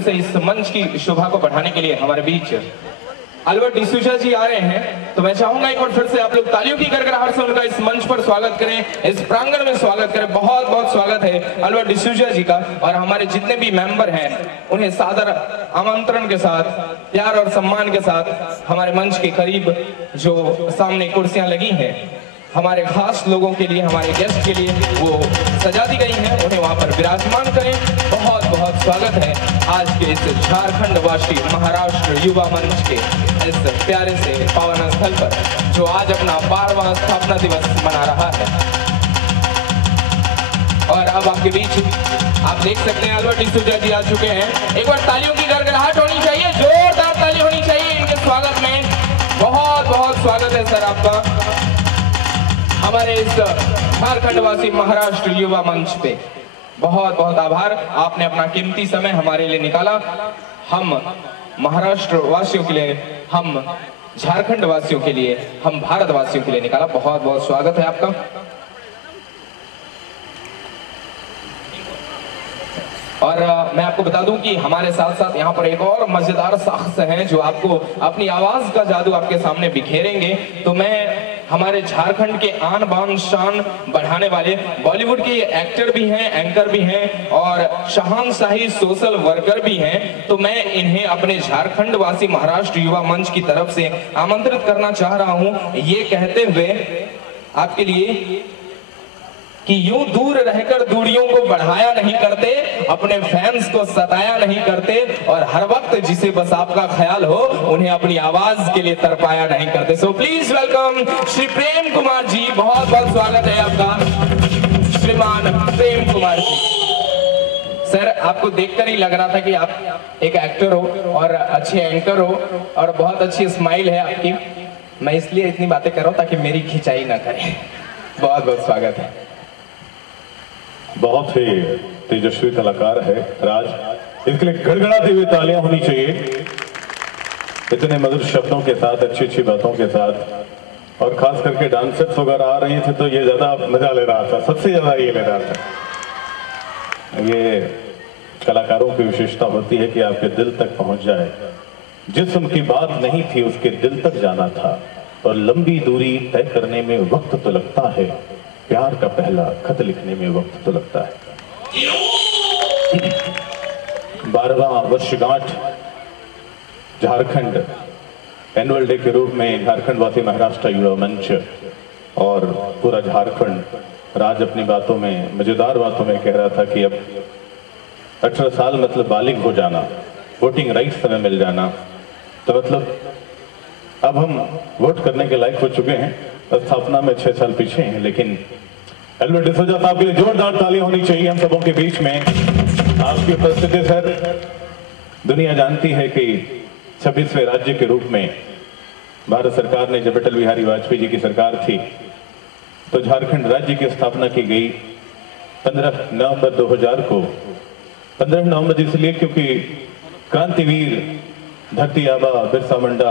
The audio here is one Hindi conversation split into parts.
से इस मंच की शोभा को बढ़ाने के लिए हमारे बीच अल्बर्ट डिसूजा जी आ रहे हैं, तो मैं चाहूंगा एक बार फिर से आप लोग तालियों की गड़गड़ाहट से उनका इस मंच पर स्वागत करें, इस प्रांगण में स्वागत करें। बहुत बहुत स्वागत है अल्बर्ट डिसूजा जी का। और हमारे जितने भी मेंबर हैं उन्हें सादर आमंत्रण के साथ, प्यार और सम्मान के साथ हमारे मंच के करीब जो सामने कुर्सियां लगी हैं हमारे खास लोगों के लिए, हमारे गेस्ट के लिए वो सजा दी गई हैं, उन्हें वहां पर विराजमान करें। बहुत बहुत स्वागत है आज के इस झारखंड वासी महाराष्ट्र युवा मंच के इस प्यारे से पावन स्थल पर जो आज अपना 12वां स्थापना दिवस मना रहा है। और अब आपके बीच आप देख सकते हैं अल्बर्ट डिसूजा जी आ चुके हैं। एक बार तालियों की गड़गड़ाहट होनी चाहिए, जोरदार ताली होनी चाहिए इनके स्वागत में। बहुत बहुत स्वागत है सर आपका हमारे इस झारखंड वासी महाराष्ट्र युवा मंच पे। बहुत बहुत आभार, आपने अपना कीमती समय हमारे लिए निकाला। हम महाराष्ट्र वासियों के लिए, हम झारखंड वासियों के लिए, हम भारत वासियों के लिए निकाला। बहुत बहुत स्वागत है आपका। और मैं आपको बता दूं कि हमारे साथ साथ यहाँ पर एक और मजेदार शख्स हैं जो आपको अपनी आवाज का जादू आपके सामने बिखेरेंगे। तो मैं हमारे झारखंड के आन बान शान बढ़ाने वाले बॉलीवुड के एक्टर भी हैं, एंकर भी हैं और शहंशाही सोशल वर्कर भी हैं। तो मैं इन्हें अपने झारखंड वासी महाराष्ट्र युवा मंच की तरफ से आमंत्रित करना चाह रहा हूं, ये कहते हुए आपके लिए कि यूं दूर रहकर दूरियों को बढ़ाया नहीं करते, अपने फैंस को सताया नहीं करते और हर वक्त जिसे बस आपका ख्याल हो उन्हें अपनी आवाज के लिए तरपाया नहीं करते। So please welcome Shri Prem Kumar ji. बहुत बहुत स्वागत है आपका श्रीमान प्रेम कुमार जी। सर आपको देखकर ही लग रहा था कि आप एक एक्टर हो और अच्छे एंकर हो और बहुत अच्छी स्माइल है आपकी। मैं इसलिए इतनी बातें कर रहा हूं ताकि मेरी खिंचाई ना करे। बहुत बहुत स्वागत है। बहुत ही तेजस्वी कलाकार है राज, इसके लिए गड़गड़ाती हुई तालियां होनी चाहिए। इतने मधुर शब्दों के साथ, अच्छी अच्छी बातों के साथ और खास करके डांसर्स वगैरह आ रही थे तो ये ज्यादा मजा ले रहा था, सबसे ज्यादा ये ले रहा था। ये कलाकारों की विशेषता होती है कि आपके दिल तक पहुंच जाए। जिस्म की बात नहीं थी उसके दिल तक जाना था और लंबी दूरी तय करने में वक्त तो लगता है, प्यार का पहला खत लिखने में वक्त तो लगता है। 12वां वर्षगांठ झारखंड एनुअल डे के रूप में झारखंड वासी महाराष्ट्र युवा मंच और पूरा झारखंड। राज अपनी बातों में, मजेदार बातों में कह रहा था कि अब 18 साल मतलब बालिग हो जाना, वोटिंग राइट समय मिल जाना, तो मतलब अब हम वोट करने के लायक हो चुके हैं। स्थापना में 6 साल पीछे हैं, लेकिन अल्बर्ट डिसूजा साहब के लिए जोरदार ताली होनी चाहिए हम सबों के बीच में। आपकी उपस्थिति सर, दुनिया जानती है कि 26वें राज्य के रूप में भारत सरकार ने, जब अटल बिहारी वाजपेयी जी की सरकार थी तो झारखंड राज्य की स्थापना की गई 15 नवंबर 2000 को। 15 नवंबर इसलिए क्योंकि क्रांतिवीर धरती आबा बिरसा मुंडा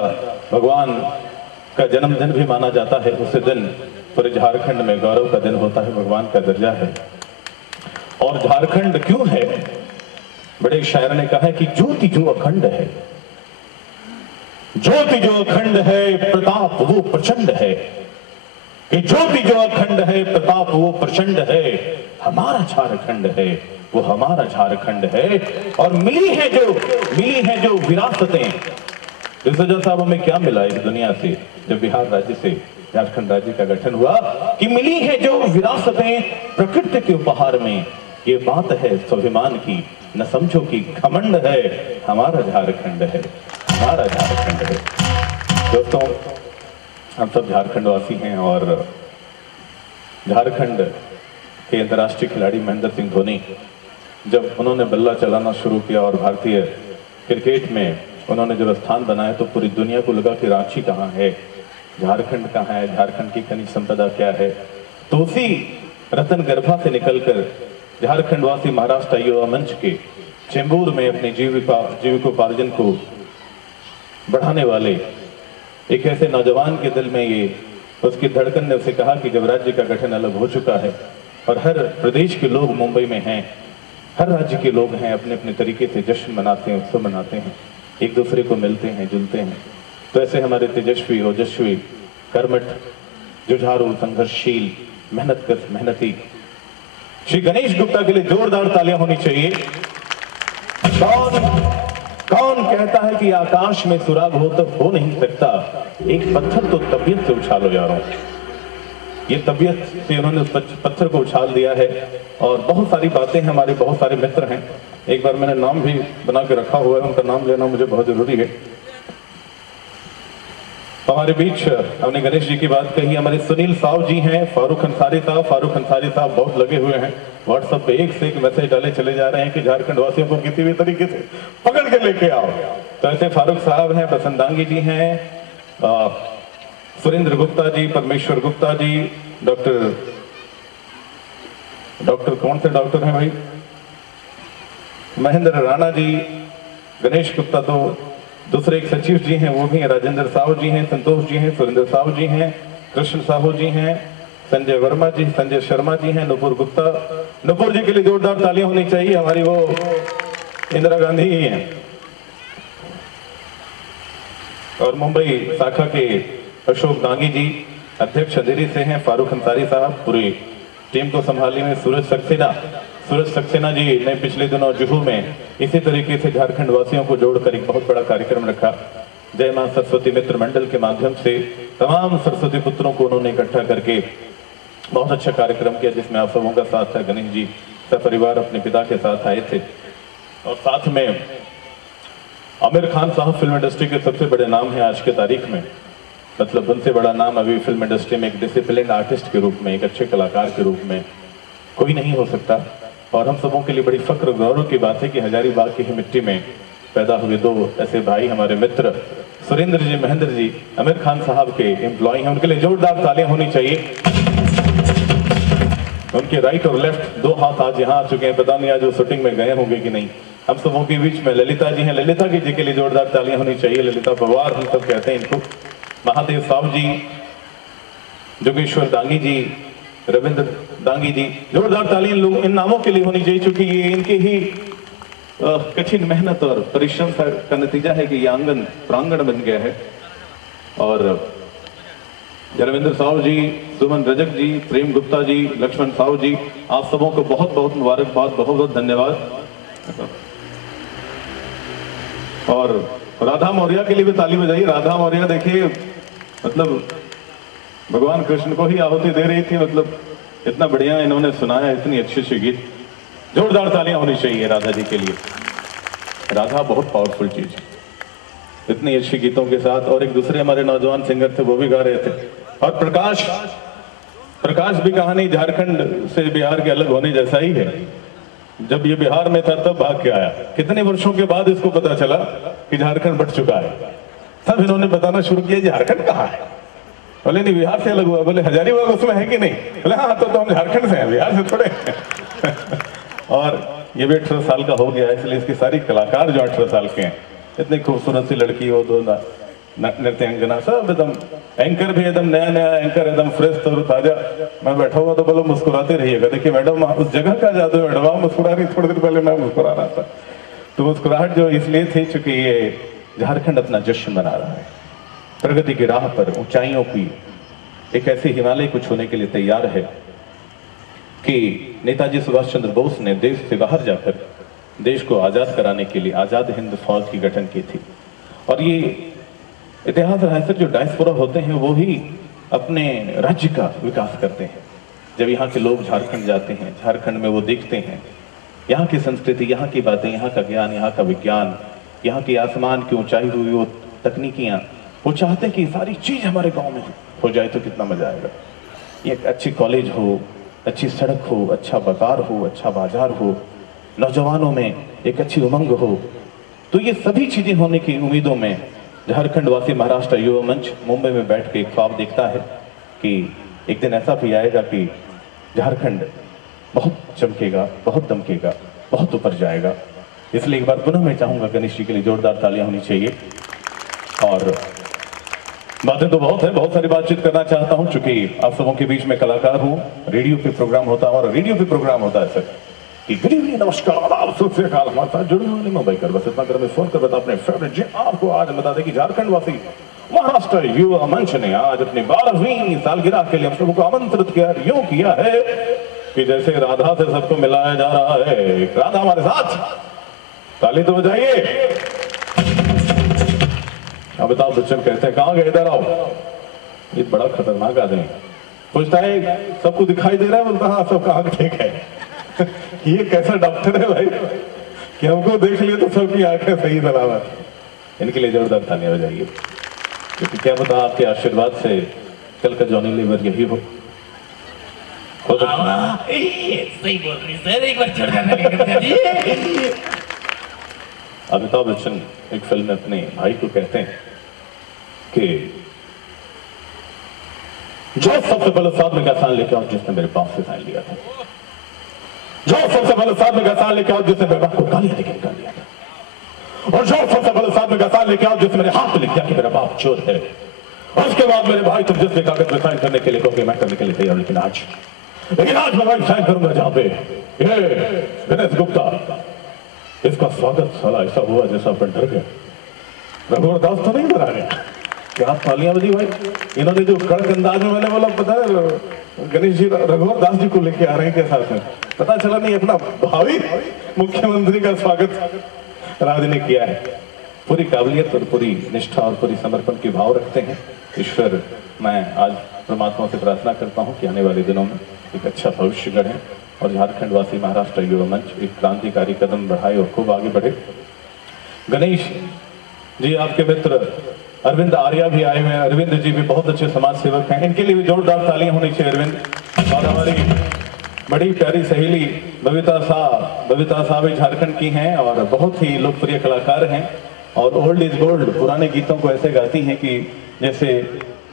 भगवान का जन्मदिन भी माना जाता है। उस दिन पूरे झारखंड में गौरव का दिन होता है, भगवान का दर्जा है। और झारखंड क्यों है? बड़े शायर ने कहा है कि ज्योति जो अखंड है, ज्योति जो अखंड है प्रताप वो प्रचंड है, कि ज्योति जो अखंड है प्रताप वो प्रचंड है, हमारा झारखंड है वो हमारा झारखंड है। और मिली है जो विरासतें। डिसूजा साहब हमें क्या मिला इस दुनिया से जब बिहार राज्य से झारखंड राज्य का गठन हुआ कि मिली है जो विरासतें प्रकृति के उपहार में। ये बात है स्वाभिमान की, न समझो कि घमंड है, हमारा झारखंड है, हमारा झारखंड है। दोस्तों हम सब झारखंड वासी हैं और झारखंड के अंतर्राष्ट्रीय खिलाड़ी महेंद्र सिंह धोनी जब उन्होंने बल्ला चलाना शुरू किया और भारतीय क्रिकेट में उन्होंने जब स्थान बनाया तो पूरी दुनिया को लगा कि रांची कहाँ है, झारखंड कहाँ है, झारखंड की खनिज संपदा क्या है। तो उसी रतन गर्भा से निकलकर झारखंडवासी महाराष्ट्र युवा मंच के चेंबूर में अपने जीविकोपार्जन को बढ़ाने वाले एक ऐसे नौजवान के दिल में ये उसकी धड़कन ने उसे कहा कि जब राज्य का गठन अलग हो चुका है और हर प्रदेश के लोग मुंबई में हैं हर राज्य के लोग हैं, अपने अपने तरीके से जश्न मनाते हैं, उत्सव मनाते हैं, एक दूसरे को मिलते हैं, जुलते हैं। तो ऐसे हमारे तेजस्वी, ओजस्वी, कर्मठ, जुझारू, संघर्षशील, मेहनती श्री गणेश गुप्ता के लिए जोरदार तालियां होनी चाहिए। कौन कहता है कि आकाश में सुराग हो तो हो नहीं सकता? एक पत्थर तो तबीयत से उछालो यारों। ये तबीयत से उन्होंने उस पत्थर को उछाल दिया है। और बहुत सारी बातें हैं, हमारे बहुत सारे मित्र हैं। एक बार मैंने नाम भी बना के रखा हुआ है, उनका नाम लेना मुझे बहुत जरूरी है। हमारे बीच हमने गणेश जी की बात कही, हमारे सुनील साव जी हैं, फारूक अंसारी साहब बहुत लगे हुए हैं। व्हाट्सएप पे एक से एक मैसेज डाले चले जा रहे हैं कि झारखंड वासियों को किसी भी तरीके से पकड़ के लेके आओ। तो ऐसे फारूक साहब हैं, बसंतांगी जी हैं, सुरेंद्र गुप्ता जी, परमेश्वर गुप्ता जी, डॉक्टर कौन से डॉक्टर हैं भाई, महेंद्र राणा जी, गणेश गुप्ता तो दूसरे एक सचिव जी हैं वो भी हैं, राजेंद्र साहू जी हैं, संतोष जी हैं, सुरेंद्र साहू जी हैं, कृष्ण साहू जी हैं, संजय वर्मा जी, संजय शर्मा जी हैं, नुपुर गुप्ता। नुपुर जी के लिए जोरदार तालियां होनी चाहिए, हमारी वो इंदिरा गांधी ही हैं। और मुंबई शाखा के अशोक दांगी जी अध्यक्ष अंधेरी से हैं, फारूक अंसारी साहब पूरी टीम को संभाली में, सूरज सक्सेना जी ने पिछले दिनों जुहू में इसी तरीके से झारखंड वासियों को जोड़कर एक बहुत बड़ा कार्यक्रम रखा। जय मां सरस्वती मित्र मंडल के माध्यम से तमाम सरस्वती पुत्रों को उन्होंने इकट्ठा करके बहुत अच्छा कार्यक्रम किया, जिसमें आप सबों का साथ था। गणेश जी सपरिवार अपने पिता के साथ आए थे। और साथ में आमिर खान साहब फिल्म इंडस्ट्री के सबसे बड़े नाम हैं आज के तारीख में, मतलब उनसे बड़ा नाम अभी फिल्म इंडस्ट्री में एक डिसिप्लिन आर्टिस्ट के रूप में, एक अच्छे कलाकार के रूप में कोई नहीं हो सकता। और हम सबों के लिए बड़ी फक्र गौरव की बात है कि हजारीबाग की ही मिट्टी में पैदा हुए दो ऐसे भाई हमारे मित्र सुरेंद्र जी, महेंद्र जी, आमिर खान साहब के एम्प्लॉय हैं। उनके लिए जोरदार तालियां होनी चाहिए। उनके राइट और लेफ्ट दो हाथ आज यहाँ आ चुके हैं, पता नहीं आज वो शूटिंग में गए होंगे कि नहीं। हम सबों के बीच में ललिता जी हैं, ललिता जी के लिए जोरदार तालियां होनी चाहिए। ललिता पवार हम सब कहते हैं इनको। महादेव साहब जी, जोगेश्वर दांगी जी, रविंद्र दांगी जी, जोरदार तालियां लोग इन नामों के लिए होनी चाहिए, क्योंकि ये इनके ही कठिन मेहनत और परिश्रम का नतीजा है कि ये आंगन प्रांगण बन गया है। और रविंद्र साहु जी, सुमन रजक जी, प्रेम गुप्ता जी, लक्ष्मण साहु जी, आप सबों को बहुत बहुत मुबारकबाद, बहुत बहुत धन्यवाद। और राधा मौर्य के लिए भी ताली बजाइए। राधा मौर्य देखिए, मतलब भगवान कृष्ण को ही आहुति दे रही थी, मतलब इतना बढ़िया इन्होंने सुनाया, इतनी अच्छी गीत। जोरदार तालियां होनी चाहिए राधा जी के लिए। राधा बहुत पावरफुल चीज है, इतनी अच्छी गीतों के साथ। और एक दूसरे हमारे नौजवान सिंगर थे, वो भी गा रहे थे। और प्रकाश भी कहानी झारखंड से बिहार के अलग होने जैसा ही है। जब ये बिहार में था तब भाग के आया, कितने वर्षों के बाद इसको पता चला कि झारखंड बट चुका है। तब इन्होंने बताना शुरू किया झारखंड कहाँ है। बोले नहीं, बिहार से अलग हुआ। बोले हजारीबाग उसमें है कि नहीं? बोले हाँ, तो हम झारखंड से हैं, बिहार से थोड़े। और ये भी 18 साल का हो गया है, इसलिए इसकी सारी कलाकार जो 18 साल के हैं, इतनी खूबसूरत सी लड़की हो, दो नृत्यांगना, सब एकदम, एंकर भी एकदम नया एंकर, एकदम फ्रेश और ताजा। मैं बैठा हुआ तो बोलो मुस्कुराते रहिएगा। देखिए मैडम, उस जगह का जादू है मैडम, मुस्कुरा रही, थोड़ी देर पहले मैं मुस्कुरा रहा था। तो मुस्कुराहट जो इसलिए थी चूंकि ये झारखंड अपना जश्न मना रहा है, प्रगति की राह पर ऊंचाइयों की एक ऐसे हिमालय को छूने के लिए तैयार है कि नेताजी सुभाष चंद्र बोस ने देश से बाहर जाकर देश को आजाद कराने के लिए आजाद हिंद फौज की गठन की थी। और ये इतिहास रहा है, जो डायस्पोरा होते हैं वो ही अपने राज्य का विकास करते हैं। जब यहाँ के लोग झारखंड जाते हैं, झारखंड में वो देखते हैं यहाँ की संस्कृति, यहाँ की बातें, यहाँ का ज्ञान, यहाँ का विज्ञान, यहाँ की आसमान की ऊंचाई हुई वो तकनीकियाँ, वो चाहते हैं कि सारी चीज हमारे गांव में हो जाए तो कितना मजा आएगा। एक अच्छी कॉलेज हो, अच्छी सड़क हो, अच्छा बाजार हो, अच्छा बाजार हो, नौजवानों में एक अच्छी उमंग हो। तो ये सभी चीजें होने की उम्मीदों में झारखंड वासी महाराष्ट्र युवा मंच मुंबई में बैठ के एक ख्वाब देखता है कि एक दिन ऐसा भी आएगा कि झारखंड बहुत चमकेगा, बहुत दमकेगा, बहुत ऊपर जाएगा। इसलिए एक बार पुनः मैं चाहूंगा गणेश जी के लिए जोरदार तालियां होनी चाहिए। और बातें तो बहुत है, बहुत सारी बातचीत करना चाहता हूं, चूंकि आप सबों के बीच में कलाकार हूं, रेडियो पे प्रोग्राम होता है, और रेडियो पे प्रोग्राम होता है सर, कि गुड इवनिंग, नमस्कार, आदाब, सत श्री अकाल। हमारे साथ जुड़े हुए मुंबई कर बस इतना कर में फोन कर बता अपने फेवरेट जी आपको आज बता दें कि झारखंड वासी महाराष्ट्र युवा मंच ने आज अपनी 12वीं सालगिरह के लिए हम सबको आमंत्रित किया, यूं किया है कि जैसे राधा से सबको मिलाया जा रहा है। राधा हमारे साथ, ताली तो बजाइए। अमिताभ बच्चन कहते हैं कहां गए, इधर आओ। ये बड़ा खतरनाक आदमी पूछता है सबको दिखाई दे रहा है, बोलता हाँ सब कहाँ ठीक है। ये कैसा डॉक्टर है भाई कि हमको देख लिया तो सबकी आंखें सही सलामत। इनके लिए जोरदार तालियां बजाइए, क्योंकि क्या पता आपके आशीर्वाद से कल का जॉनी लीवर यही हो सही बोल रही सर, एक बार छोड़ देना। अमिताभ बच्चन एक फिल्म में अपने भाई को कहते हैं कि जो सबसे पहले साथ में का साल लेके आओ जिसने मेरे बाप से साइन लिया था, जो सबसे पहले साथ में का साल लेके आओ जिसने मेरे बाप को गालियां देके निकाल दिया था, और जो सबसे पहले साथ में का साल लेके आओ जिसने मेरे हाथ पे लिख दिया कि मेरा बाप चोर है। उसके बाद मेरे भाई तुम जिसके कागज में साइन करने के लिए कहोगे मैं करने के लिए तैयार, लेकिन आज मैं भाई साइन करूंगा जहां पे ये गणेश गुप्ता, इसका स्वागत साला ऐसा हुआ जैसा अपन डर गए। रघुवर दास तो नहीं डरा गया। क्या तालियां बजी भाई। इन्होंने जो कड़क अंदाज में मैंने बोला, पता है गणेश जी रघुवर दास जी को लेके आ रहे हैं के साथ में, पता चला नहीं अपना भावी मुख्यमंत्री का स्वागत राज ने किया है। पूरी काबिलियत और पूरी निष्ठा और पूरी समर्पण के भाव रखते हैं। ईश्वर, मैं आज परमात्मा से प्रार्थना करता हूँ कि आने वाले दिनों में एक अच्छा भविष्य गढ़े और झारखंड वासी महाराष्ट्र युवा मंच एक क्रांतिकारी कदम बढ़ाए और खूब आगे बढ़े। गणेश जी आपके मित्र अरविंद आर्या भी आए हुए हैं। अरविंद जी भी बहुत अच्छे समाज सेवक हैं, इनके लिए भी जोरदार तालियां होनी चाहिए अरविंद। और हमारी बड़ी प्यारी सहेली बबीता शाह भी झारखंड की हैं और बहुत ही लोकप्रिय कलाकार हैं और ओल्ड इज गोल्ड, पुराने गीतों को ऐसे गाती हैं कि जैसे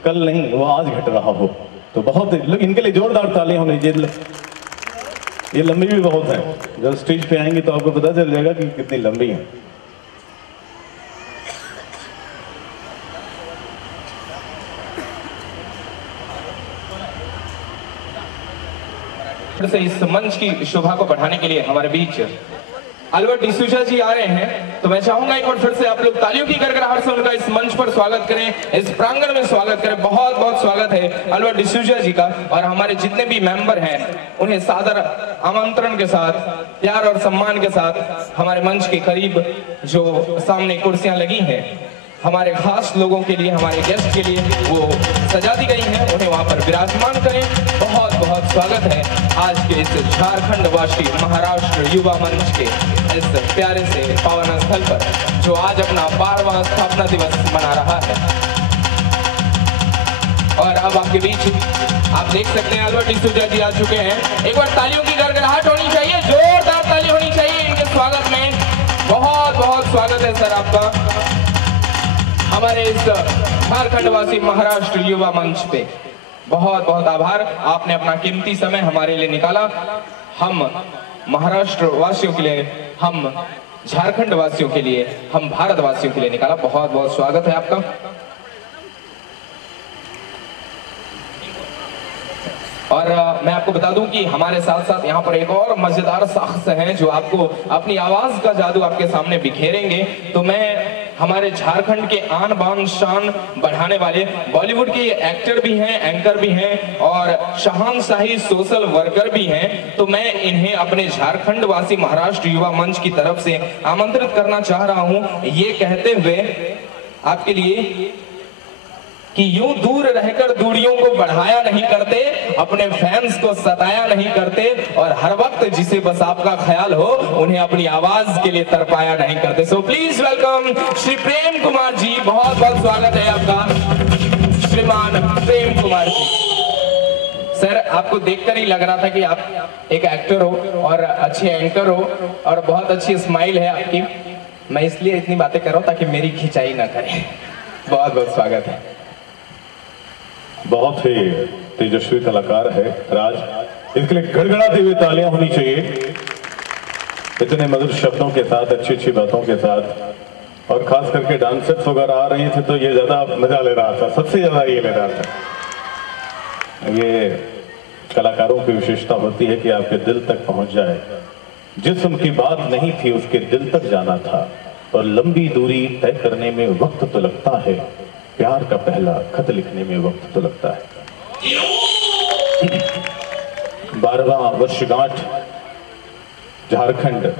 कल नहीं वो आज घट रहा हो। तो बहुत इनके लिए जोरदार तालियां होनी चाहिए। ये लंबी भी बहुत है, जब स्टेज पे आएंगे तो आपको पता चल जाएगा कि कितनी लंबी है। से इस मंच की शोभा को बढ़ाने के लिए हमारे बीच अल्बर्ट डिसूजा जी आ रहे हैं, तो मैं चाहूंगा एक बार फिर से आप लोग तालियों की गड़गड़ाहट से उनका इस मंच पर स्वागत करें, इस प्रांगण में स्वागत करें। बहुत बहुत स्वागत है अल्बर्ट डिसूजा जी का। और हमारे जितने भी मेंबर हैं उन्हें सादर आमंत्रण के साथ, प्यार और सम्मान के साथ हमारे मंच के करीब जो सामने कुर्सियां लगी हैं हमारे खास लोगों के लिए, हमारे गेस्ट के लिए वो सजा दी गई हैं, उन्हें वहां पर विराजमान करें। बहुत बहुत स्वागत है आज के इस झारखंड वासी महाराष्ट्र युवा मंच के इस प्यारे से पावन स्थल पर जो आज अपना 12वां स्थापना दिवस मना रहा है। और अब आपके बीच आप देख सकते हैं अल्बर्ट डिसूजा जी आ चुके हैं। एक बार तालियों की गड़गड़ाहट होनी चाहिए, जोरदार ताली होनी चाहिए इनके स्वागत में। बहुत बहुत स्वागत है सर आपका हमारे इस झारखंड वासी महाराष्ट्र युवा मंच पे। बहुत बहुत आभार, आपने अपना कीमती समय हमारे लिए निकाला। हम महाराष्ट्र वासियों के लिए, हम झारखंड वासियों के लिए, हम भारत वासियों के लिए निकाला। बहुत बहुत स्वागत है आपका। और मैं आपको बता दूं कि हमारे साथ साथ यहाँ पर एक और मजेदार शख्स हैं जो आपको अपनी आवाज का जादू आपके सामने बिखेरेंगे। तो मैं हमारे झारखंड के आन बान शान बढ़ाने वाले बॉलीवुड के एक्टर भी हैं, एंकर भी हैं और शहंशाही सोशल वर्कर भी हैं, तो मैं इन्हें अपने झारखंड वासी महाराष्ट्र युवा मंच की तरफ से आमंत्रित करना चाह रहा हूं, ये कहते हुए आपके लिए कि यूं दूर रहकर दूरियों को बढ़ाया नहीं करते, अपने फैंस को सताया नहीं करते और हर वक्त जिसे बस आपका ख्याल हो उन्हें अपनी आवाज के लिए तरपाया नहीं करते। So please welcome Shri Prem Kumar ji. बहुत बहुत स्वागत है आपका श्रीमान प्रेम कुमार जी। सर आपको देखकर ही लग रहा था कि आप एक एक्टर हो और अच्छे एंकर हो और बहुत अच्छी स्माइल है आपकी। मैं इसलिए इतनी बातें कर रहा हूं ताकि मेरी खिंचाई ना करे। बहुत बहुत स्वागत है। बहुत ही तेजस्वी कलाकार है राज, इसके लिए गड़गड़ाती हुई तालियां होनी चाहिए। इतने मधुर शब्दों के साथ, अच्छी अच्छी बातों के साथ और खास करके डांसर्स वगैरह आ रही थे तो ये ज्यादा मजा ले रहा था, सबसे ज्यादा ये ले रहा था। ये कलाकारों की विशेषता होती है कि आपके दिल तक पहुंच जाए जिस्म की बात नहीं थी, उसके दिल तक जाना था। और लंबी दूरी तय करने में वक्त तो लगता है, प्यार का पहला खत लिखने में वक्त तो लगता है। 12वां वर्षगांठ झारखंड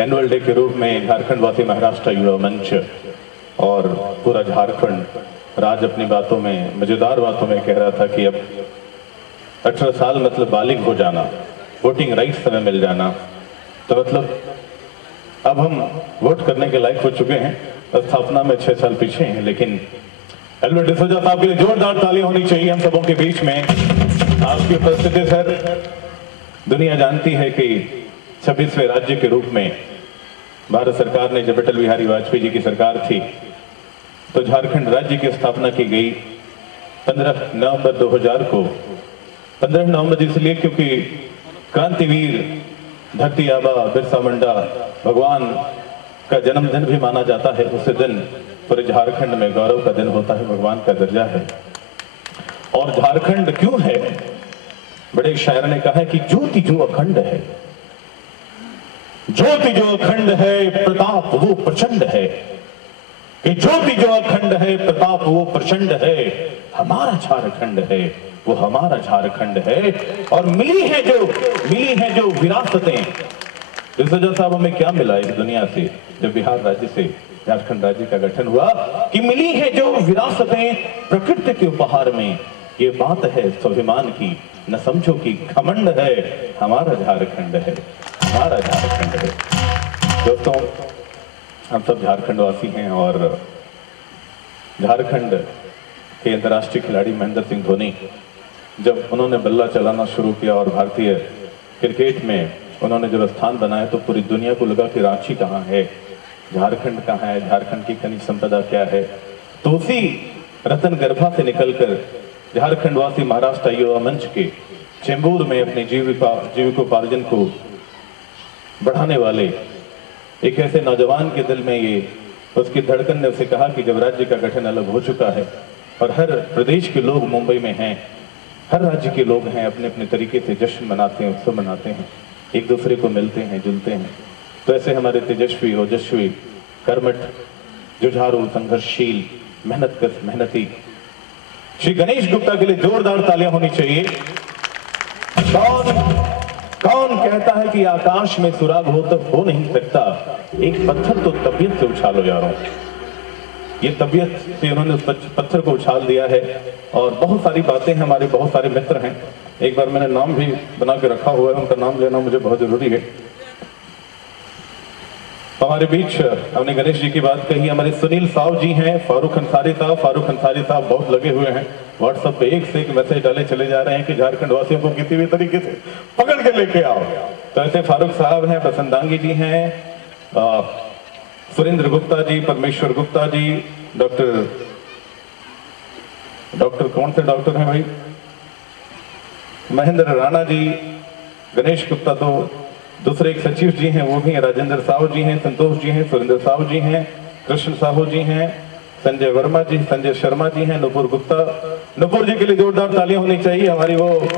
एनुअल डे के रूप में झारखंड वासी महाराष्ट्र युवा मंच और पूरा झारखंड राज अपनी बातों में, मजेदार बातों में कह रहा था कि अब 18 साल मतलब बालिग हो जाना, वोटिंग राइट्स समय मिल जाना, तो मतलब अब हम वोट करने के लायक हो चुके हैं। स्थापना में 6 साल पीछे हैं, लेकिन एल्बर्ट डिसोजा साहब के लिए जोरदार तालियां होनी चाहिए हम सबों के बीच में। आपकी उपस्थिति सर, दुनिया जानती है कि 26वें राज्य के रूप में भारत सरकार ने, जब अटल बिहारी वाजपेयी जी की सरकार थी, तो झारखंड राज्य की स्थापना की गई 15 नवंबर 2000 को। 15 नवंबर इसलिए क्योंकि क्रांतिवीर धरती आबा बिरसा मुंडा भगवान का जन्मदिन भी माना जाता है। उस दिन पूरे झारखंड में गौरव का दिन होता है, भगवान का दर्जा है। और झारखंड क्यों है? बड़े शायर ने कहा है कि ज्योति जो अखंड है, ज्योति जो अखंड है, प्रताप वो प्रचंड है। कि ज्योति जो अखंड है, प्रताप वो प्रचंड है, हमारा झारखंड है, वो हमारा झारखंड है। और मिली है जो विरासतें। डिसोजा साहब, हमें क्या मिला इस दुनिया से जब बिहार राज्य से झारखंड राज्य का गठन हुआ? कि मिली है जो विरासतें प्रकृति के उपहार में, ये बात है स्वाभिमान की, न समझो कि घमंड है, हमारा झारखंड है, हमारा झारखंड है। दोस्तों, हम सब झारखंड वासी हैं और झारखंड के अंतर्राष्ट्रीय खिलाड़ी महेंद्र सिंह धोनी, जब उन्होंने बल्ला चलाना शुरू किया और भारतीय क्रिकेट में उन्होंने जब स्थान बनाया, तो पूरी दुनिया को लगा कि रांची कहाँ है, झारखंड कहाँ है, झारखंड की खनिज संपदा क्या है। तो उसी रतन गर्भा से निकलकर झारखंड वासी महाराष्ट्र युवा मंच के चेंबूर में अपने जीविकोपार्जन को बढ़ाने वाले एक ऐसे नौजवान के दिल में ये उसकी धड़कन ने उसे कहा कि जब राज्य का गठन अलग हो चुका है और हर प्रदेश के लोग मुंबई में हैं, हर राज्य के लोग हैं, अपने अपने तरीके से जश्न मनाते हैं, उत्सव मनाते हैं, एक दूसरे को मिलते हैं, जुलते हैं। तो ऐसे हमारे तेजस्वी, ओजस्वी, कर्मठ, जुझारू, संघर्षशील, मेहनतकश, मेहनती श्री गणेश गुप्ता के लिए जोरदार तालियां होनी चाहिए। कौन कहता है कि आकाश में सुराग हो तो हो नहीं सकता? एक पत्थर तो तबीयत से उछालो यारों। ये तबीयत से उन्होंने उस पत्थर को उछाल दिया है। और बहुत सारी बातें हैं, हमारे बहुत सारे मित्र हैं। एक बार मैंने नाम भी बना के रखा हुआ है, उनका नाम लेना मुझे बहुत जरूरी है। हमारे बीच हमने गणेश जी की बात कही, हमारे सुनील साहब जी हैं, फारूक अंसारी साहब बहुत लगे हुए हैं, व्हाट्सएप पे एक से एक मैसेज डाले चले जा रहे हैं कि झारखंड वासियों को किसी भी तरीके से पकड़ के लेके आओ। तो ऐसे फारूक साहब हैं, प्रसन्नांगी जी हैं, सुरेंद्र गुप्ता जी, परमेश्वर गुप्ता जी, डॉक्टर कौन से डॉक्टर हैं भाई, महेंद्र राणा जी, गणेश गुप्ता, तो दूसरे एक सचिव जी हैं वो भी हैं, राजेंद्र साहू जी हैं, संतोष जी हैं, सुरेंद्र साहू जी हैं, कृष्ण साहू जी हैं, संजय वर्मा जी, संजय शर्मा जी हैं, नुपुर गुप्ता। नुपुर जी के लिए जोरदार तालियां होनी चाहिए, हमारी वो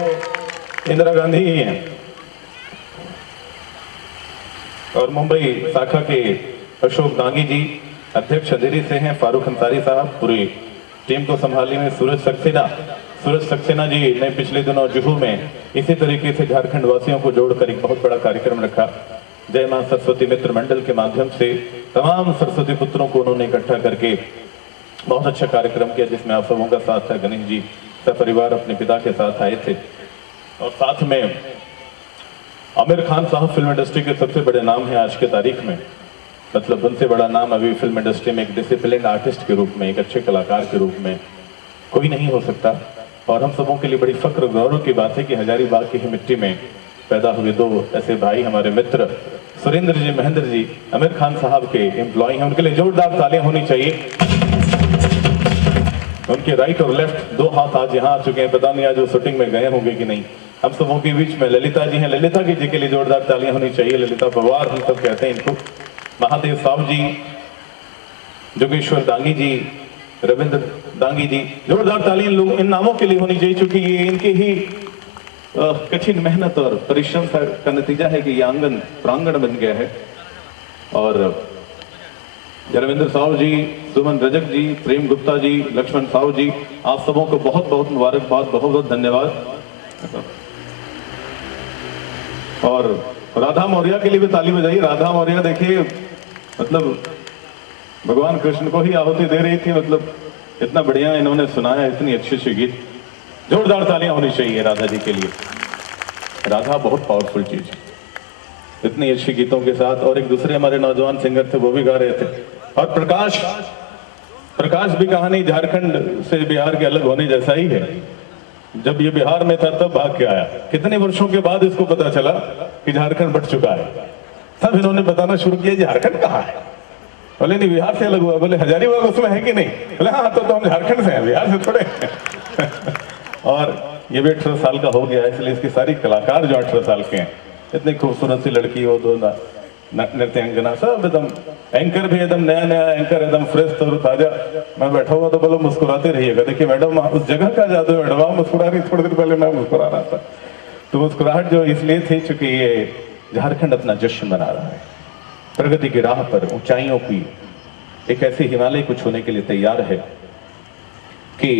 इंदिरा गांधी ही हैं। और मुंबई शाखा के अशोक दांगी जी अध्यक्ष अंधेरी से हैं, फारूक अंसारी साहब पूरी टीम को संभाली में, सूरज सक्सेना जी ने पिछले दिनों जुहू में इसी तरीके से झारखंड वासियों को जोड़कर एक बहुत बड़ा कार्यक्रम रखा। जय मां सरस्वती मित्र मंडल के माध्यम से तमाम सरस्वती पुत्रों को उन्होंने इकट्ठा करके बहुत अच्छा कार्यक्रम किया, जिसमें आप सबों का साथ था। गणेश जी सपरिवार अपने पिता के साथ आए थे और साथ में आमिर खान साहब फिल्म इंडस्ट्री के सबसे बड़े नाम हैं आज के तारीख में। मतलब उनसे बड़ा नाम अभी फिल्म इंडस्ट्री में एक डिसिप्लिन आर्टिस्ट के रूप में, एक अच्छे कलाकार के रूप में कोई नहीं हो सकता। और हम सबों के लिए बड़ी फक्र गौरव की बात है कि हजारीबाग की ही मिट्टी में पैदा हुए दो ऐसे भाई हमारे मित्र सुरेंद्र जी, महेंद्र जी, आमिर खान साहब के एम्प्लॉय हैं। उनके लिए जोरदार तालियां होनी चाहिए। उनके राइट और लेफ्ट दो हाथ आज यहाँ आ चुके हैं, पता नहीं आज वो शूटिंग में गए होंगे कि नहीं। हम सबों के बीच में ललिता जी हैं, ललिता जी के लिए जोरदार तालियां होनी चाहिए। ललिता पवार हम सब कहते हैं इनको। महादेव साहब जी, जोगेश्वर दांगी जी, रविंद्र दांगी जी, जोरदार तालियां लोग इन नामों के लिए होनी चाहिए, क्योंकि ये इनके ही कठिन मेहनत और परिश्रम का नतीजा है कि ये आंगन प्रांगण बन गया है। और रविंद्र साहू जी, सुमन रजक जी, प्रेम गुप्ता जी, लक्ष्मण साहू जी, आप सबों को बहुत बहुत मुबारकबाद, बहुत बहुत धन्यवाद। और राधा मौर्य के लिए भी ताली बजाइए। राधा मौर्य देखिए, मतलब भगवान कृष्ण को ही आहुति दे रही थी। मतलब इतना बढ़िया इन्होंने सुनाया, इतनी अच्छी अच्छी गीत। जोरदार तालियां होनी चाहिए राधा जी के लिए। राधा बहुत पावरफुल चीज है, इतनी अच्छी गीतों के साथ। और एक दूसरे हमारे नौजवान सिंगर थे, वो भी गा रहे थे। और प्रकाश भी कहानी झारखंड से बिहार के अलग होने जैसा ही है। जब ये बिहार में था तब भाग के आया, कितने वर्षों के बाद इसको पता चला कि झारखंड बट चुका है। तब इन्होंने बताना शुरू किया झारखंड कहाँ है। बोले नहीं, बिहार से अलग हुआ। बोले हजारीबाग उसमें है कि नहीं? बोले हाँ, तो हम झारखंड से हैं, बिहार से थोड़े। और ये भी 18 साल का हो गया है, इसलिए इसके सारी कलाकार जो 18 साल के हैं, इतनी खूबसूरत सी लड़की हो, दो नृत्यांगना, सब एकदम। एंकर भी एकदम नया नया एंकर, एकदम फ्रेश और ताजा। मैं बैठा हुआ तो बोलो मुस्कुराते रहिएगा। देखिए मैडम, उस जगह का जादू है मैडम, मुस्कुरा रही। थोड़ी देर पहले मैं मुस्कुरा रहा था। तो मुस्कुराहट जो इसलिए थी चूंकि ये झारखंड अपना जश्न मना रहा है, प्रगति की राह पर ऊंचाइयों की एक ऐसे हिमालय को छूने के लिए तैयार है कि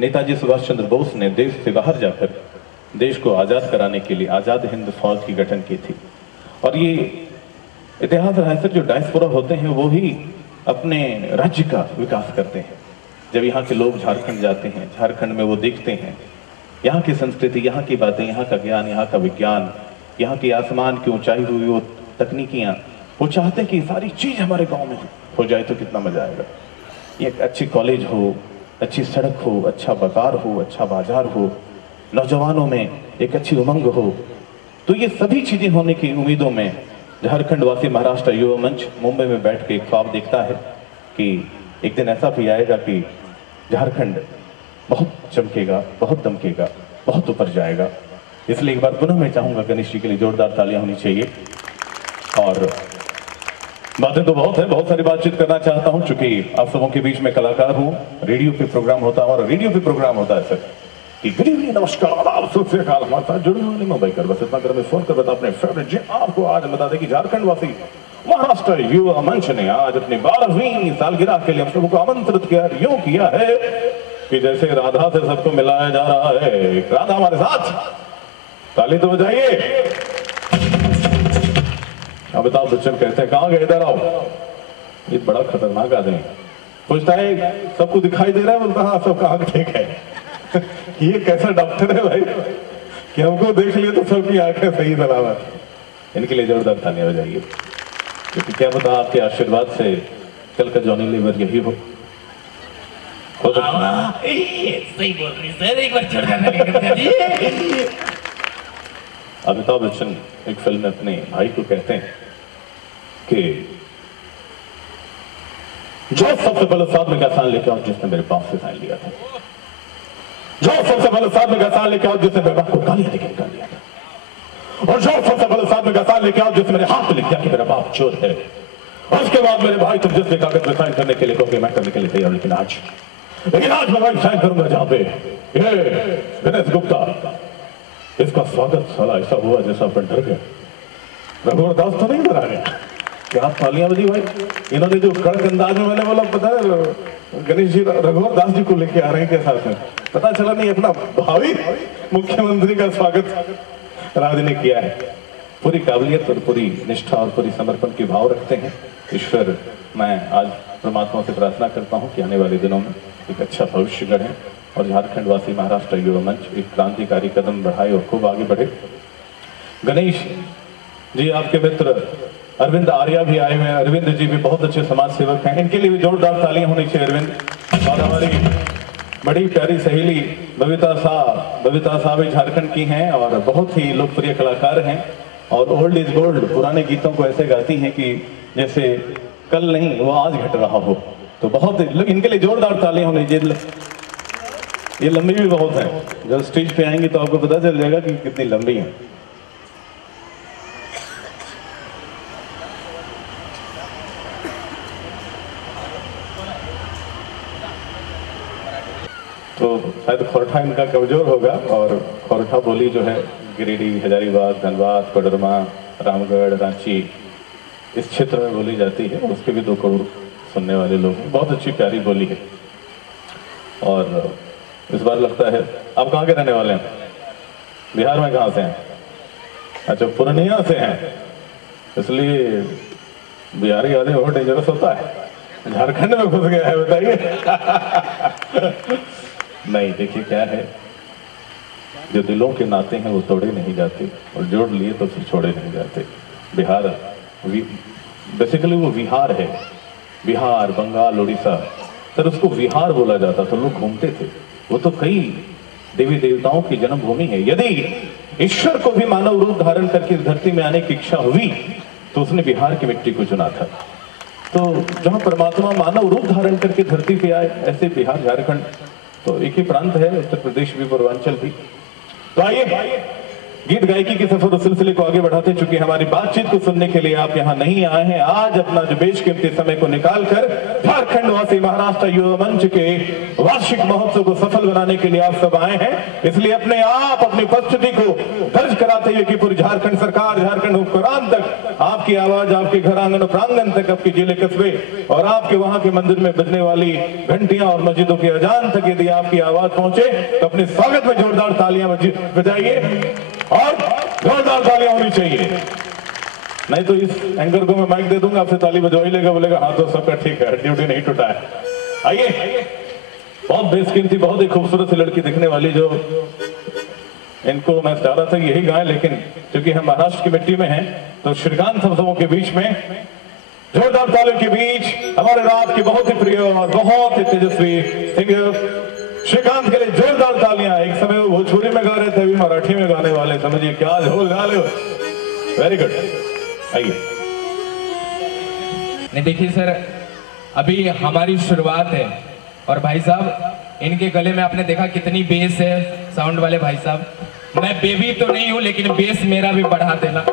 नेताजी सुभाष चंद्र बोस ने देश से बाहर जाकर देश को आजाद कराने के लिए आजाद हिंद फौज की गठन की थी। और ये इतिहास रहा है, जो डायस्पोरा होते हैं वो ही अपने राज्य का विकास करते हैं। जब यहाँ के लोग झारखंड जाते हैं, झारखंड में वो देखते हैं यहाँ की संस्कृति, यहाँ की बातें, यहाँ का ज्ञान, यहाँ का विज्ञान, यहाँ की आसमान की ऊंचाई हुई वो तकनीकियाँ, वो चाहते हैं कि सारी चीज हमारे गांव में हो जाए तो कितना मजा आएगा। ये अच्छी कॉलेज हो, अच्छी सड़क हो, अच्छा बाजार हो, अच्छा बाजार हो, नौजवानों में एक अच्छी उमंग हो। तो ये सभी चीजें होने की उम्मीदों में झारखंड वासी महाराष्ट्र युवा मंच मुंबई में बैठ के एक ख्वाब देखता है कि एक दिन ऐसा भी आएगा कि झारखंड बहुत चमकेगा, बहुत दमकेगा, बहुत ऊपर जाएगा। इसलिए एक बार पुनः मैं चाहूंगा गणेश जी के लिए जोरदार तालियां होनी चाहिए। और बातें तो बहुत है, बहुत सारी बातचीत करना चाहता हूं, चूंकि आप सबों के बीच में कलाकार हूं। रेडियो पे प्रोग्राम होता है, और रेडियो पे प्रोग्राम होता है सर कि गुड इवनिंग, नमस्कार, आप सबसे काल हमारे साथ जुड़े हुए मोबाइल कर बस इतना कर में फोन कर बता अपने फेवरेट जी। आपको आज बता दें कि झारखंड वासी महाराष्ट्र युवा मंच ने आज अपनी 12वीं सालगिरह के लिए हम सबको आमंत्रित किया, यूं किया है कि जैसे राधा से सबको मिलाया जा रहा है। राधा हमारे साथ, ताली तो बजाइए। अमिताभ बच्चन कहते हैं कहां गए, इधर आओ। ये बड़ा खतरनाक आदमी पूछता है सबको दिखाई दे रहा है, बोलता हाँ सब कहाँ ठीक है। ये कैसा डॉक्टर है भाई कि हमको देख लिया तो सबकी आंखें सही सलामत। इनके लिए जोरदार तालियां बजाइए, क्योंकि क्या पता आपके आशीर्वाद से कल का जॉनी लीवर यही हो। सही बोल रही सर, एक बार छोड़ देना। अमिताभ बच्चन एक फिल्म में अपने भाई को कहते हैं कि जो सबसे पहले साथ में साइन लेके आओ जिसने मेरे बाप से साइन लिया था, जो सबसे पहले साथ में साइन लेके आओ जिसने मेरे बाप को गालियां देके निकाल दिया था, और जो सबसे पहले साथ में साइन लेके आओ जिसने मेरे हाथ में लिख दिया कि मेरा बाप चोर है। और उसके बाद मेरे भाई तुम जिसने कागज में साइन करने के लिए कहोगे मैं करने के लिए तैयार, लेकिन आज मैं वही साइन करूंगा जहां पे ये गणेश गुप्ता, इसका स्वागत साला ऐसा हुआ जैसा अपन डर गए। रघुवर दास तो नहीं डरा गया। क्या तालियां बजी भाई। इन्होंने जो कड़क अंदाज में मैंने बोला, पता है गणेश जी रघुवर दास जी को लेके आ रहे हैं क्या साथ में, पता चला नहीं अपना भावी मुख्यमंत्री का स्वागत राज ने किया है। पूरी काबिलियत और पूरी निष्ठा और पूरी समर्पण के भाव रखते हैं। ईश्वर, मैं आज परमात्मा से प्रार्थना करता हूँ कि आने वाले दिनों में एक अच्छा भविष्य गढ़े और झारखंड वासी महाराष्ट्र युवा मंच एक क्रांतिकारी कदम बढ़ाए और खूब आगे बढ़े। गणेश जी आपके मित्र अरविंद आर्या भी आए हुए हैं। अरविंद जी भी बहुत अच्छे समाज सेवक हैं, इनके लिए भी जोरदार तालियां होनी चाहिए अरविंद। और हमारी बड़ी प्यारी सहेली बबीता साहब भी झारखंड की हैं और बहुत ही लोकप्रिय कलाकार हैं और ओल्ड इज गोल्ड, पुराने गीतों को ऐसे गाती हैं कि जैसे कल नहीं वो आज घट रहा हो। तो बहुत इनके लिए जोरदार तालियां होनी चाहिए। ये लंबी भी बहुत है, जब स्टेज पे आएंगी तो आपको पता चल जाएगा कि कितनी लंबी है। तो शायद खोरठा इनका कमजोर होगा, और खोरठा बोली जो है गिरिडीह, हजारीबाग, धनबाद, कोडरमा, रामगढ़, रांची इस क्षेत्र में बोली जाती है। उसके भी 2 करोड़ सुनने वाले लोग हैं। बहुत अच्छी प्यारी बोली है। और इस बार लगता है, आप कहाँ के रहने वाले हैं? बिहार में कहाँ से हैं? अच्छा, पूर्णिया से हैं, इसलिए बिहारी आदमी बहुत डेंजरस होता है। झारखंड में घुस गया है, बताइए। नहीं, देखिए क्या है, जो दिलों के नाते हैं वो तोड़े नहीं जाते, और जोड़ लिए तो फिर छोड़े नहीं जाते। बिहार बेसिकली वो विहार है। बिहार, बंगाल, उड़ीसा, सर उसको विहार बोला जाता था, लोग घूमते थे। वो तो कई देवी देवताओं की जन्मभूमि है। यदि ईश्वर को भी मानव रूप धारण करके इस धरती में आने की इच्छा हुई तो उसने बिहार की मिट्टी को चुना था। तो जहां परमात्मा मानव रूप धारण करके धरती पे आए, ऐसे बिहार, झारखंड तो एक ही प्रांत है, उत्तर प्रदेश भी, पूर्वांचल भी। तो आइए गीत गायकी के सफर और सिलसिले को आगे बढ़ाते, चूंकि हमारी बातचीत को सुनने के लिए आप यहाँ नहीं आए हैं। आज अपना जो बेशकीमती समय को निकालकर झारखंड वासी महाराष्ट्र युवा मंच के वार्षिक महोत्सव को सफल बनाने के लिए आप सब आए हैं। इसलिए अपने आप अपनी उपस्थिति को दर्ज कराते हुए कि पूरी झारखंड सरकार, झारखंड उपरांत तक आपकी आवाज, आपके घर आंगन प्रांगण तक, आपके जिले कस्बे और आपके वहां के मंदिर में बजने वाली घंटियां और मस्जिदों के अजान तक यदि आपकी आवाज पहुंचे तो अपने स्वागत में जोरदार तालियां बजाइए, और जोरदार तालियां होनी चाहिए। नहीं तो इस एंकर को मैं माइक दे दूंगा, आपसे ताली बजवा ही लेगा, बोलेगा हाँ तो सबका ठीक है, ड्यूटी नहीं टूटा है। आइए, बहुत बेशकीमती, बहुत ही खूबसूरत सी लड़की दिखने वाली, जो इनको मैं चाह रहा था यही गाएं, लेकिन क्योंकि हम महाराष्ट्र की मिट्टी में हैं तो श्रीकांत सबों के बीच में जोरदार तालियों के बीच हमारे रात की बहुत ही प्रिय और बहुत ही तेजस्वी सिंगर श्रीकांत के लिए जोरदार तालियां। एक समय वो भोजपुरी में गा रहे थे, अभी मराठी में गाने वाले, समझिए क्या झोल गा ले। वेरी गुड, आइए। नहीं देखिए सर, अभी हमारी शुरुआत है, और भाई साहब इनके गले में आपने देखा कितनी बेस है, साउंड वाले भाई साहब। मैं बेबी तो नहीं हूं, लेकिन बेस मेरा भी बढ़ा देना।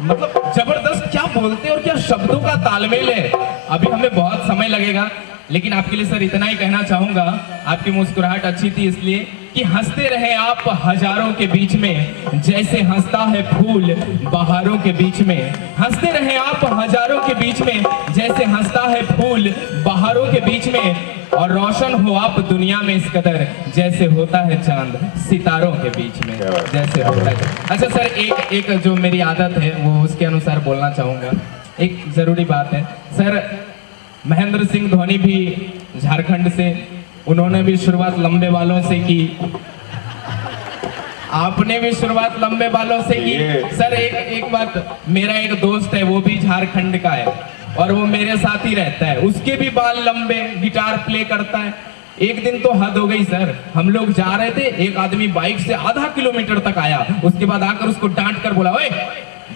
मतलब जबरदस्त क्या बोलते और क्या शब्दों का तालमेल है। अभी हमें बहुत समय लगेगा, लेकिन आपके लिए सर इतना ही कहना चाहूंगा, आपकी मुस्कुराहट अच्छी थी इसलिए कि हंसते रहे आप हजारों के बीच में, जैसे हंसता है फूल बहारों के बीच में। हंसते रहे आप हजारों के बीच में, जैसे हंसता है फूल बहारों के बीच में, और रोशन हो आप दुनिया में इस कदर, जैसे होता है चांद सितारों के बीच में, जैसे होता है। अच्छा सर, एक जो मेरी आदत है वो उसके अनुसार बोलना चाहूंगा। एक जरूरी बात है सर, महेंद्र सिंह धोनी भी झारखंड से, उन्होंने भी शुरुआत लंबे बालों से की, आपने भी शुरुआत लंबे बालों से की। सर एक बात, मेरा एक दोस्त है वो भी झारखंड का है और वो मेरे साथ ही रहता है, उसके भी बाल लंबे, गिटार प्ले करता है। एक दिन तो हद हो गई सर, हम लोग जा रहे थे, एक आदमी बाइक से आधा किलोमीटर तक आया, उसके बाद आकर उसको डांट कर बोला, ओए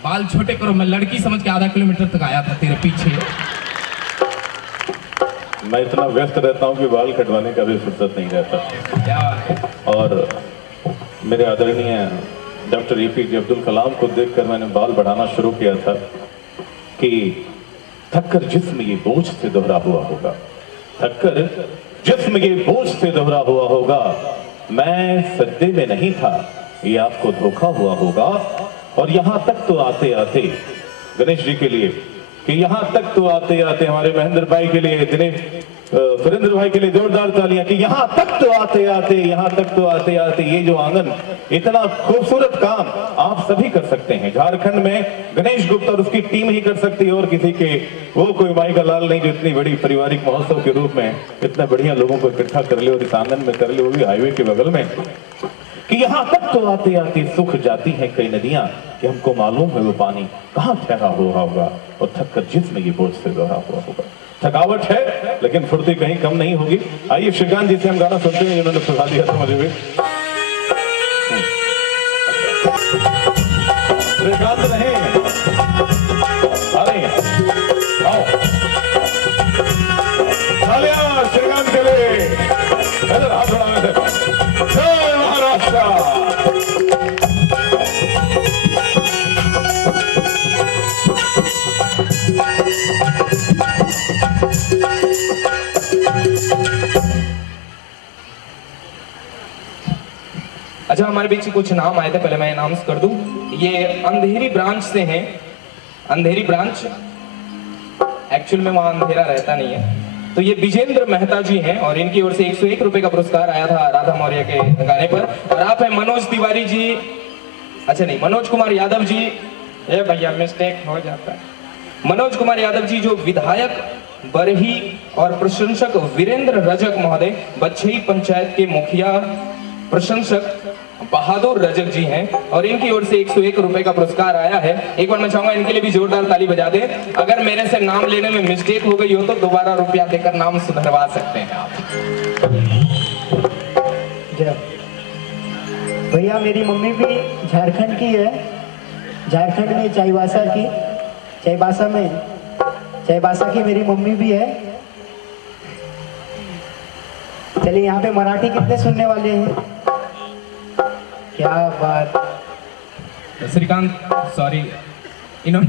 बाल छोटे करो। मैं लड़की समझ के आधा किलोमीटर तक आया था तेरे पीछे। मैं इतना व्यस्त रहता हूं कि बाल कटवाने का भी फुर्सत नहीं रहता। क्या बात है। और मेरे आदरणीय डॉक्टर APJ अब्दुल कलाम को देखकर मैंने बाल बढ़ाना शुरू किया था कि थककर जिस्म ये बोझ से दोहरा हुआ होगा, थककर जिस्म ये बोझ से दोहरा हुआ होगा। मैं सज्जे में नहीं था, ये आपको धोखा हुआ होगा। और यहां तक तो आते आते गणेश जी के लिए, कि यहाँ तक तो आते आते, हमारे महेंद्र भाई के लिए, सुरेंद्र भाई के लिए जोरदार तालियां, कि यहाँ तक तो आते आते, यहाँ तक तो आते आते, ये जो आंगन, इतना खूबसूरत काम आप सभी कर सकते हैं। झारखंड में गणेश गुप्ता और उसकी टीम ही कर सकती है, और किसी के वो कोई माई का लाल नहीं जो इतनी बड़ी पारिवारिक महोत्सव के रूप में इतने बढ़िया लोगों को इकट्ठा कर ले और इस आंगन में कर ले, वो भी हाईवे के बगल में। कि यहाँ तक तो आते आते सूख जाती हैं कई नदियां, कि हमको मालूम है वो पानी कहाँ ठहरा हुआ होगा, और थककर जिस्म ये बोझ से दोहरा हुआ होगा। थकावट है लेकिन फुर्ती कहीं कम नहीं होगी। आइए श्रीकांत जी से हम गाना सुनते हैं, जिन्होंने सुझा दिया था मुझे भी। श्रीकांत नहीं आ रही है, आओ तालियां श्रीकांत के लिए, हाथ बढ़ाने से। जय महाराष्ट्र। अच्छा, हमारे बीच कुछ नाम आए थे, पहले मैं अनाउंस कर दूं। ये अंधेरी ब्रांच से हैं। अंधेरी ब्रांच, एक्चुअल में वहां अंधेरा रहता नहीं है। तो ये विजेंद्र मेहता जी हैं और इनकी ओर से 101 रुपए का पुरस्कार आया था राधा मौर्य के गाने पर। और आप हैं मनोज तिवारी जी, अच्छा नहीं, मनोज कुमार यादव जी। ए भैया मिस्टेक हो जाता है। मनोज कुमार यादव जी जो विधायक बरही और प्रशंसक वीरेंद्र रजक महोदय, बच्छई पंचायत के मुखिया प्रशंसक बहादुर रजक जी हैं और इनकी ओर से 101 रुपए का पुरस्कार आया है। एक बार मैं चाहूंगा इनके लिए भी जोरदार ताली बजा दें। अगर मेरे से नाम लेने में मिस्टेक हो गई हो तो दोबारा रुपया देकर नाम सुधरवा सकते हैं आप। भैया मेरी मम्मी भी झारखंड की है, झारखंड में चाईबासा की, चाईबासा की मेरी मम्मी भी है। चलिए, यहाँ पे मराठी कितने सुनने वाले हैं? क्या बात। श्रीकांत, सॉरी, इन्होंने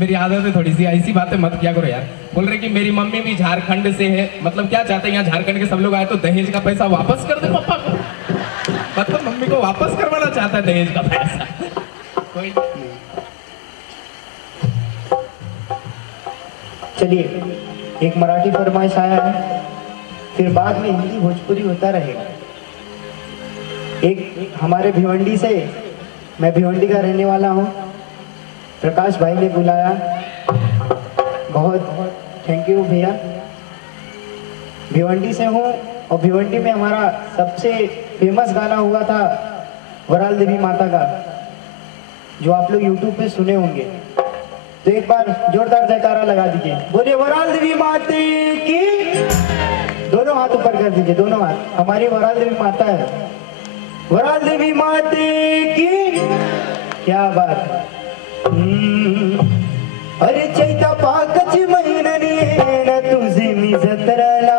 मेरी आदत है थोड़ी सी, ऐसी बातें मत किया करो यार। बोल रहे कि मेरी मम्मी भी झारखंड से है, मतलब क्या चाहते हैं यहाँ झारखंड के सब लोग आए तो दहेज का पैसा वापस कर दे पापा को, मतलब मम्मी को वापस करवाना चाहता है दहेज का पैसा। कोई चलिए, एक मराठी फरमाइश आया है, फिर बाद में हिंदी भोजपुरी होता रहेगा। एक हमारे भिवंडी से, मैं भिवंडी का रहने वाला हूँ, प्रकाश भाई ने बुलाया, बहुत थैंक यू भैया। भिवंडी से हूँ और भिवंडी में हमारा सबसे फेमस गाना हुआ था वराल देवी माता का, जो आप लोग यूट्यूब पे सुने होंगे। तो एक बार जोरदार जयकारा लगा दीजिए, बोलिए वराल देवी माता की। दोनों हाथ ऊपर कर दीजिए, दोनों हाथ। हमारी वराल देवी माता है, वराल देवी माता की। क्या बात। अरे चैता पाकची महिन्यानी ना तुझे मी जत्राला,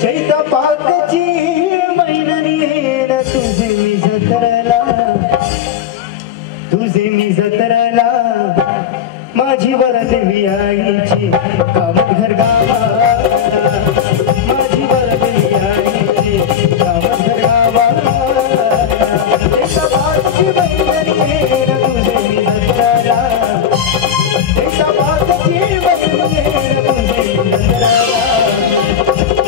चैता पाकची महिन्यानी ना तुझे मी जत्राला, तुझे मी जत्राला माझी वरदेवी आईची कामत घर गावा, माझी वरदेवी आईची कामत घर गावा, चैता पाकची महिन्यानी ना तुझे मी जत्राला, चैता पाकची महिन्यानी ना तुझे मी जत्राला,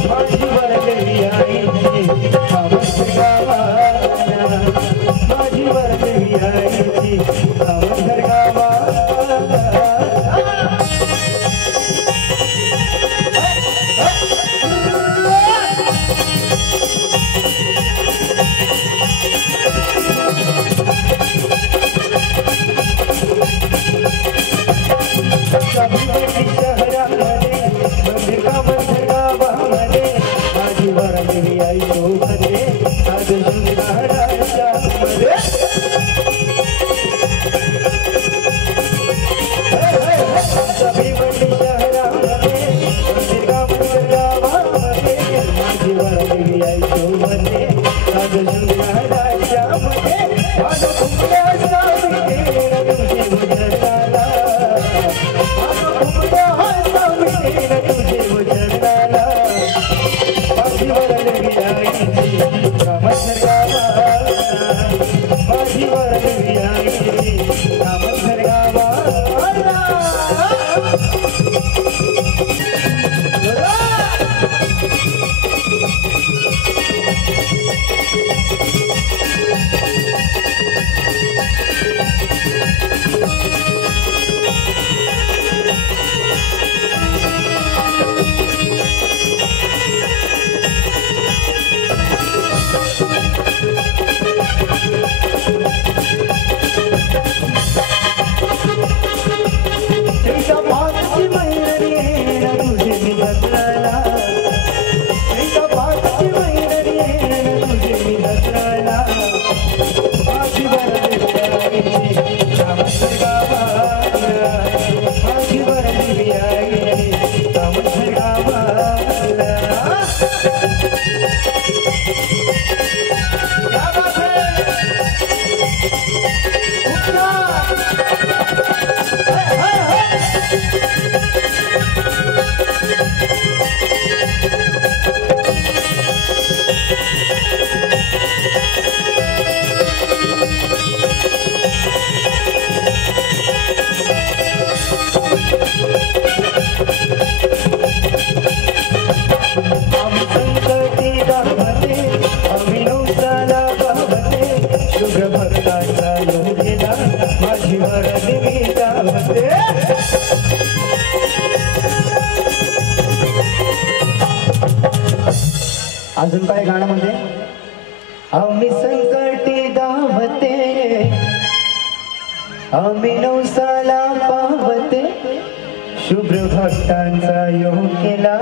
माझी वरदेवी आईची कामत घर गावा, माझी वरदेवी आईची कामत घर गावा। अजून काय गाणं म्हणजे आम्ही संकटी धावते आम्ही नवसाला पावते शुभ्र भक्तांचा योग केला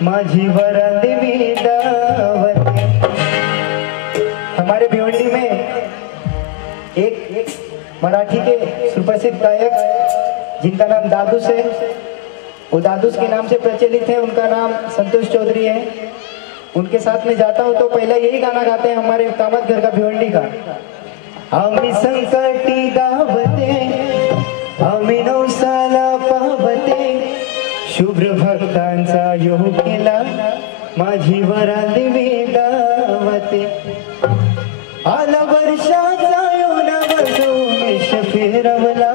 माझी वरदेवी दावते। हमारे भिवंडी में एक मराठी के सुप्रसिद्ध गायक जिनका नाम दादूस है, वो दादूस के नाम से प्रचलित है, उनका नाम संतोष चौधरी है। उनके साथ में जाता हूँ तो पहला यही गाना गाते हैं हमारे कामत घर का भिवंडी का। आम्ही संकटी दावते आम्ही नवसाला पावते शुभ्र भक्तांचा योग केला माझी वरदेवी दावते। आला वर्षाचा योनावर उमेश फिरवला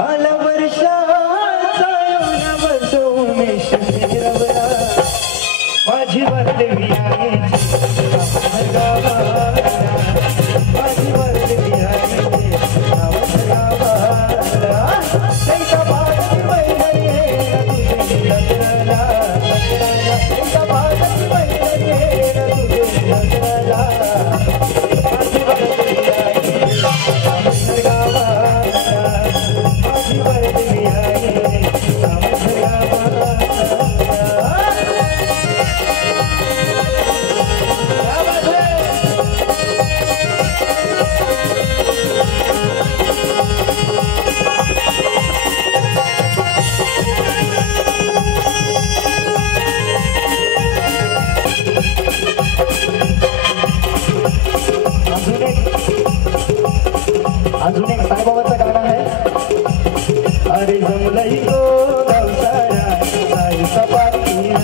आला वर्षाचा योनावर उमेश फिरवला माझी वरदेवी आहे माझी वरदेवी आहे अजून एक साईबाबाचा गाणं आहे अरे जमलई गो गावसारा साई सपाटीला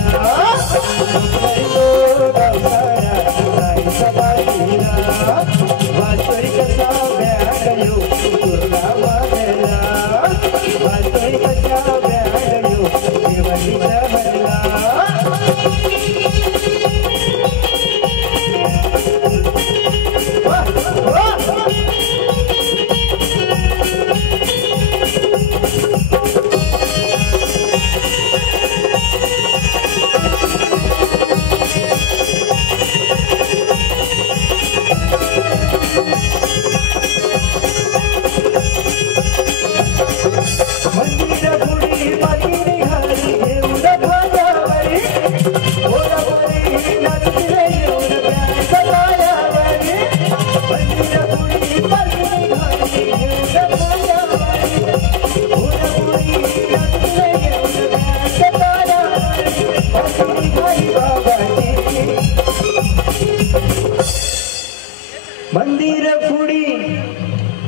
जमलई गो गावसारा साई सपाटीला वास्तरी कसा बॅडयो तुला वागला वास्तरी कसा बॅडयो देवालीच्या भरला मंदिर पुढी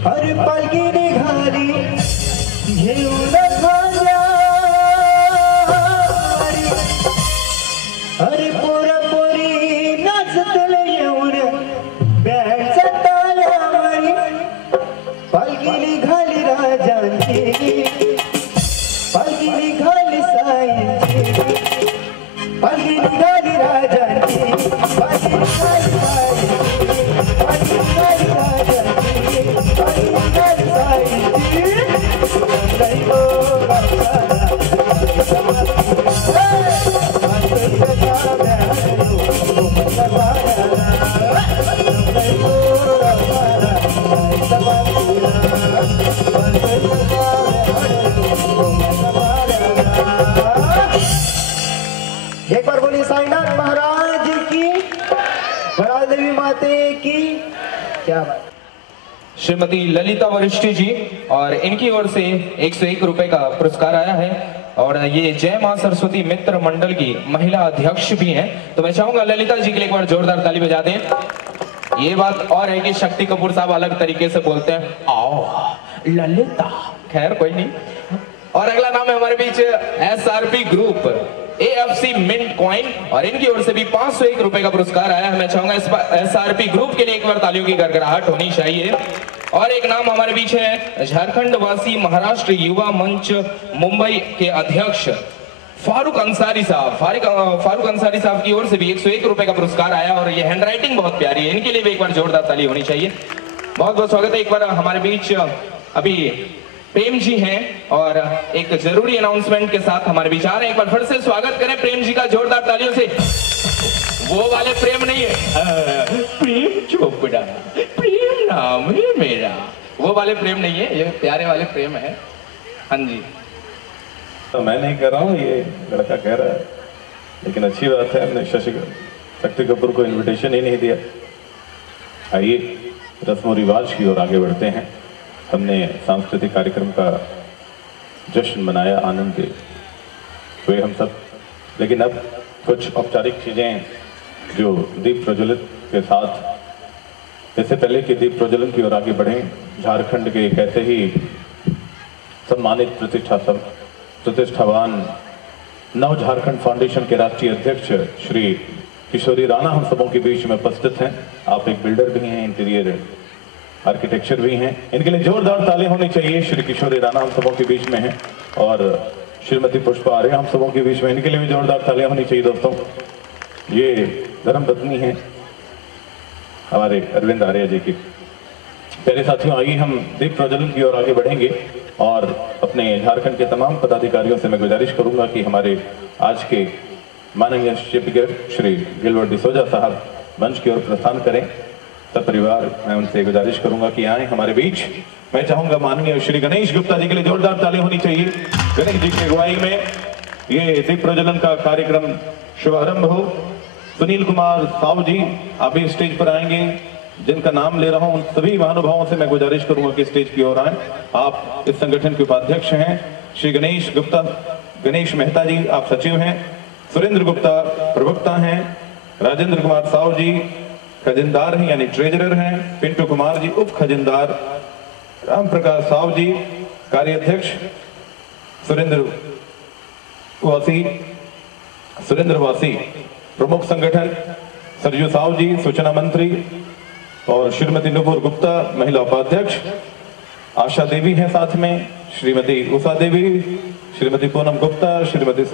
अरे पालखी निघाली घेऊन अरे पोरा पोरी नाचतले येऊन बँडचा तालावरी पालखी निघाली राजांची पालखी निघाली साईंची पालखी निघाली राजांची पालखी निघाली एक बार बोलिए साईनाथ महाराज की, वराल देवी माते की। क्या बात। श्रीमती ललिता वरिष्ठी जी और इनकी ओर से 101 रुपए का पुरस्कार आया है और ये जय मां सरस्वती मित्र मंडल की महिला अध्यक्ष भी हैं, तो मैं चाहूंगा ललिता जी के लिए एक बार जोरदार ताली बजा दें। ये बात और है कि शक्ति कपूर साहब अलग तरीके से बोलते हैं आओ ललिता, खैर कोई नहीं। और अगला नाम है हमारे बीच SRP group AFC mint coin और इनकी ओर से भी 501 रुपए का पुरस्कार आया है। मैं चाहूंगा SRP ग्रुप के लिए एक बार तालियों की गड़गड़ाहट होनी चाहिए। और एक नाम हमारे बीच है झारखंड वासी महाराष्ट्र युवा मंच मुंबई के अध्यक्ष फारूक अंसारी साहब। फारूक अंसारी साहब की ओर से भी 101 रुपए का पुरस्कार आया और ये हैंडराइटिंग बहुत प्यारी है, इनके लिए भी एक बार जोरदार ताली होनी चाहिए। बहुत बहुत स्वागत है। एक बार हमारे बीच अभी प्रेम जी हैं और एक जरूरी अनाउंसमेंट के साथ हमारे विचार हैं। एक बार फिर से स्वागत करें प्रेम जी का जोरदार तालियों से। वो वाले प्रेम नहीं है, प्रेम चोपड़ा, प्रेम नाम है मेरा, वो वाले प्रेम नहीं है, ये प्यारे वाले प्रेम है। हाँ जी, तो मैं नहीं कह रहा हूँ, ये लड़का कह रहा है, लेकिन अच्छी बात है हमने शक्ति कपूर को इनविटेशन ही नहीं दिया। आइए रस्म रिवाज की ओर आगे बढ़ते हैं। हमने सांस्कृतिक कार्यक्रम का जश्न मनाया, आनंद हुए हम सब, लेकिन अब कुछ औपचारिक चीज़ें जो दीप प्रज्वलित के साथ, इससे पहले कि दीप प्रज्वलन की ओर आगे बढ़ें, झारखंड के एक ऐसे ही सम्मानित प्रतिष्ठावान नव झारखंड फाउंडेशन के राष्ट्रीय अध्यक्ष श्री किशोरी राणा हम सबों के बीच में उपस्थित हैं। आप एक बिल्डर भी हैं, इंटीरियर आर्किटेक्चर भी हैं, इनके लिए जोरदार तालियां होनी चाहिए। श्री किशोरी राणा हम सबों के बीच में हैं और श्रीमती पुष्पा आर्य हम सबों के बीच में, इनके लिए भी जोरदार तालियां होनी चाहिए। दोस्तों, ये धर्मपत्नी है हमारे अरविंद आर्य जी की। प्यारे साथियों, आइए हम दीप प्रज्वलन की ओर आगे बढ़ेंगे और अपने झारखंड के तमाम पदाधिकारियों से मैं गुजारिश करूंगा कि हमारे आज के माननीय स्पीकर श्री गिलवर्ट डिसोजा साहब मंच की ओर प्रस्थान करें। सब परिवार, मैं उनसे गुजारिश करूंगा कि आए हमारे बीच। मैं चाहूंगा माननीय श्री गणेश गुप्ता जी के लिए जोरदार ताली होनी चाहिए। गणेश जी की अगुवाई में ये दीप प्रज्वलन का कार्यक्रम शुभारंभ हो। सुनील कुमार साहू जी आप भी स्टेज पर आएंगे, जिनका नाम ले रहा हूं। उन सभी महानुभावों से मैं गुजारिश करूंगा कि स्टेज की ओर आए। आप इस संगठन के उपाध्यक्ष हैं। श्री गणेश गुप्ता, गणेश मेहता जी आप सचिव हैं। सुरेंद्र गुप्ता प्रवक्ता हैं। राजेंद्र कुमार साहू जी खजिनदार हैं यानी ट्रेजरर हैं। पिंटू कुमार जी उप खजिनदार। राम प्रकाश साहू जी कार्याध्यक्ष। सुरेंद्र वासी प्रमुख संगठन। सरजू साहू जी सूचना मंत्री और श्रीमती नुपुर गुप्ता महिला उपाध्यक्ष। आशा देवी हैं साथ में, श्रीमती उषा देवी, श्रीमती पूनम गुप्ता, श्रीमती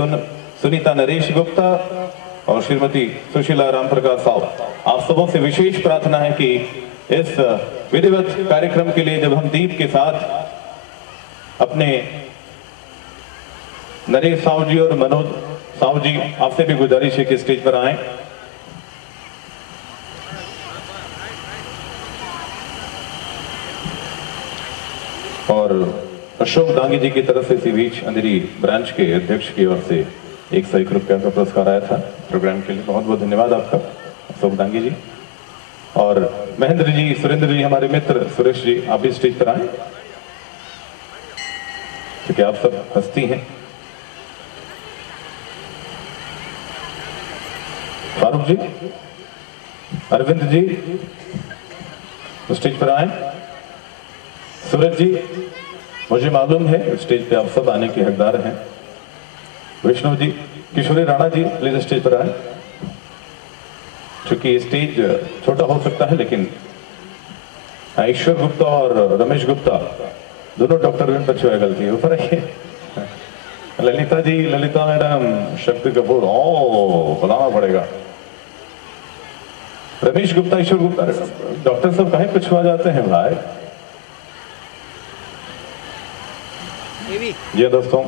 सुनीता नरेश गुप्ता और श्रीमती सुशीला राम प्रकाश साहू। आप सबों से विशेष प्रार्थना है कि इस विधिवत कार्यक्रम के लिए जब हम दीप के साथ अपने नरेश साहू जी और मनोज साहू जी, आपसे भी गुजारिश है कि स्टेज पर आए। और अशोक दांगी जी की तरफ से इसी बीच अंधेरी ब्रांच के अध्यक्ष की ओर से 101 रुपया का पुरस्कार आया था प्रोग्राम के लिए। बहुत बहुत धन्यवाद आपका अशोक दांगी जी। और महेंद्र जी, सुरेंद्र जी, हमारे मित्र सुरेश जी आप भी स्टेज पर आए, क्योंकि आप सब हस्ती हैं। फारूक जी, अरविंद जी स्टेज पर आए। सूरज जी, मुझे मालूम है स्टेज पे आप सब आने के हकदार हैं। विष्णु जी, किशोरी राणा जी प्लीज स्टेज पर आए। चूंकि स्टेज छोटा हो सकता है, लेकिन ईश्वर गुप्ता और रमेश गुप्ता दोनों डॉक्टर विन बच्चों है, गलती ऊपर आइए। ललिता जी, ललिता मैडम, शक्ति कपूर, ओ बुलाना पड़ेगा। रमेश गुप्ता, ईश्वर गुप्ता, डॉक्टर सब कहीं पिछुआ जाते हैं भाई। जी दोस्तों,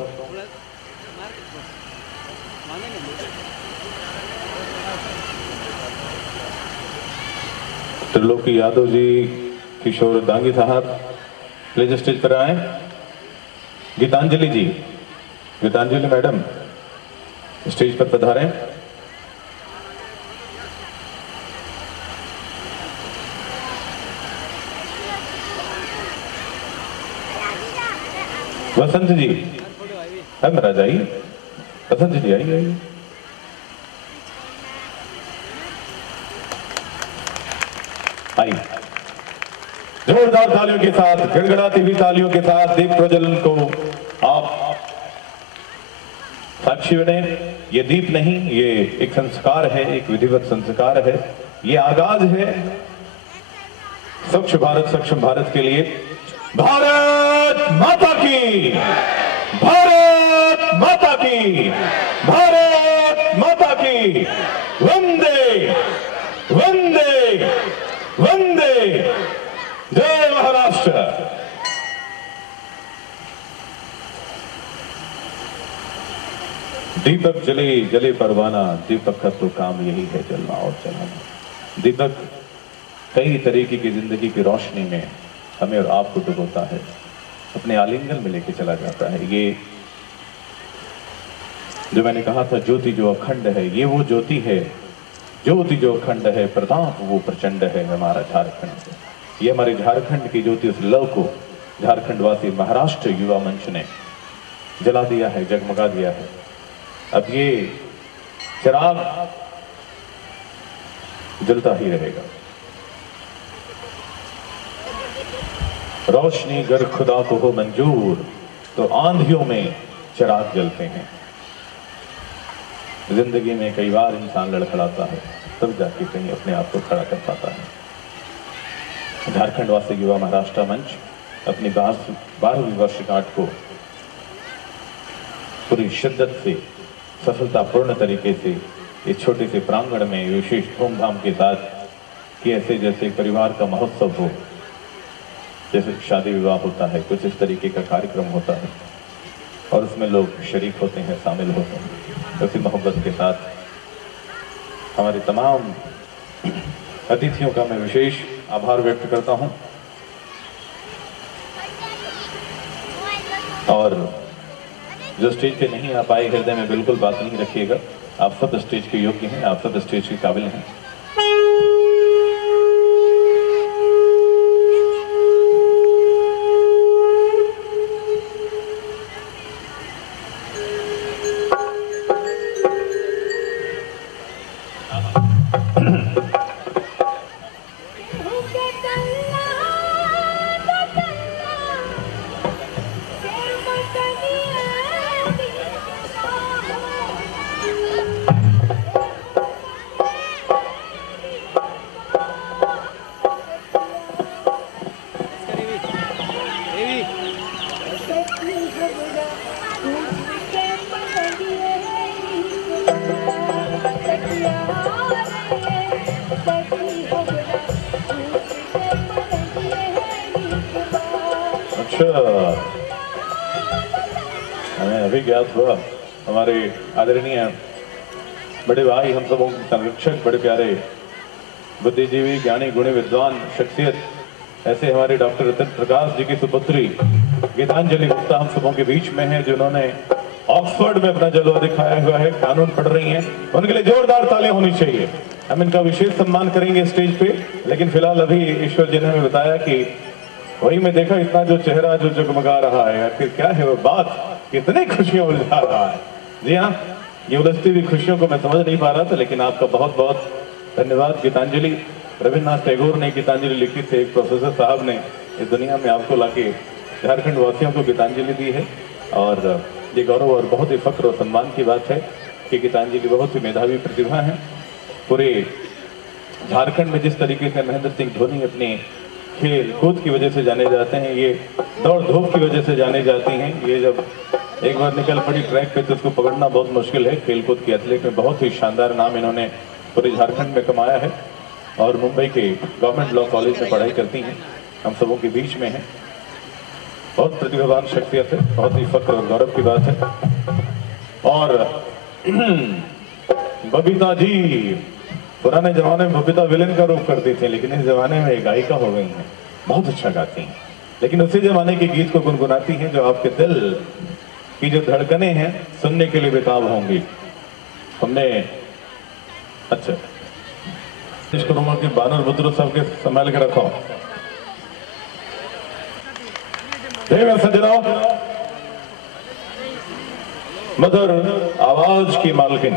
त्रिलोकी यादव जी, किशोर दांगी साहब प्लीज स्टेज पर आए। गीतांजलि जी, गीतांजलि मैडम स्टेज पर पधारें। वसंत जी, है मेरा जाइए। वसंत जी आइए। आइए जोरदार तालियों के साथ, गड़गड़ाती हुई तालियों के साथ दीप प्रज्वलन को आप साक्षी बने। ये दीप नहीं, ये एक संस्कार है, एक विधिवत संस्कार है। ये आगाज है स्वच्छ भारत, सक्षम भारत के लिए। भारत माता की, भारत माता की, भारत माता की। वंदे वंदे वंदे। जय महाराष्ट्र। दीपक जले जले परवाना, दीपक का तो काम यही है जलना और जलाना। दीपक कई तरीके की जिंदगी की रोशनी में हमें और आपको डुबोता है, अपने आलिंगन में लेके चला जाता है। ये जो मैंने कहा था ज्योति जो अखंड है, ये वो ज्योति है, ज्योति जो अखंड है, प्रताप वो प्रचंड है हमारा झारखंड। ये हमारे झारखंड की ज्योति, उस लव को झारखंडवासी महाराष्ट्र युवा मंच ने जला दिया है, जगमगा दिया है। अब ये चिराग जलता ही रहेगा। रोशनी गर खुदा को हो मंजूर, तो आंधियों में चिराग जलते हैं। जिंदगी में कई बार इंसान लड़खड़ाता है, तब जाके कहीं अपने आप को खड़ा कर पाता है। झारखंडवासी युवा महाराष्ट्र मंच अपनी 12वीं वर्षगांठ को पूरी शिद्दत से, सफलतापूर्ण तरीके से इस छोटे से प्रांगण में विशेष धूमधाम के साथ, कि ऐसे जैसे परिवार का महोत्सव हो, जैसे शादी विवाह होता है, कुछ इस तरीके का कार्यक्रम होता है और उसमें लोग शरीक होते हैं, शामिल होते हैं। उसी मोहब्बत के साथ हमारे तमाम अतिथियों का मैं विशेष आभार व्यक्त करता हूं। और जो स्टेज पे नहीं आ पाए, हृदय में बिल्कुल बात नहीं रखिएगा। आप सब स्टेज के योग्य हैं, आप सब स्टेज के काबिल हैं। हमें अभी ज्ञात हुआ, हमारे आदरणीय बड़े भाई, हम सबों के संरक्षक, बड़े प्यारे बुद्धिजीवी, ज्ञानी, गुणी, विद्वान शख्सियत, ऐसे हमारे डॉक्टर रतन प्रकाश जी की सुपुत्री गीतांजलि गुप्ता हम सबों के बीच में है, जिन्होंने ऑक्सफोर्ड में अपना जलवा दिखाया हुआ है, कानून पढ़ रही हैं। उनके लिए जोरदार तालियां होनी चाहिए। हम इनका विशेष सम्मान करेंगे स्टेज पे, लेकिन फिलहाल अभी ईश्वर जी ने हमें बताया कि वही मैं देखा, इतना जो चेहरा जो जगमगा रहा है, आखिर क्या है वो बात, कितनी खुशियां उलझा रहा है। जी हाँ, ये उलझती हुई खुशियों को मैं समझ नहीं पा रहा था, लेकिन आपका बहुत बहुत धन्यवाद। गीतांजलि रविन्द्रनाथ टैगोर ने गीतांजलि लिखी थी, एक प्रोफेसर साहब ने इस दुनिया में आपको लाके झारखंड वासियों को गीतांजलि दी है। और ये गौरव और बहुत ही फख्र और सम्मान की बात है कि गीतांजलि बहुत ही मेधावी प्रतिभा है। पूरे झारखंड में जिस तरीके से महेंद्र सिंह धोनी अपने खेल कूद की वजह से जाने जाते हैं, ये दौड़ धूप की वजह से जाने जाती हैं। ये जब एक बार निकल पड़ी ट्रैक पे तो उसको पकड़ना बहुत मुश्किल है। खेलकूद के एथलीट में बहुत ही शानदार नाम इन्होंने पूरे झारखंड में कमाया है और मुंबई के गवर्नमेंट लॉ कॉलेज में पढ़ाई करती हैं, हम सबों के बीच में है। बहुत प्रतिभावान शख्सियत है, बहुत ही फख्र और गौरव की बात है। और बबीता जी, पुराने जमाने में बबीता विलेन का रूप करती थी, लेकिन इस जमाने में एक गायिका हो गई हैं, बहुत अच्छा गाती हैं, लेकिन उसी जमाने के गीत को गुनगुनाती हैं जो आपके दिल की जो धड़कने हैं सुनने के लिए बेताब होंगी। हमने अच्छा करूंगा कि बानर बुद्र साहब के संभाल के रखो। सजनाओ, मधुर आवाज की मालकिन,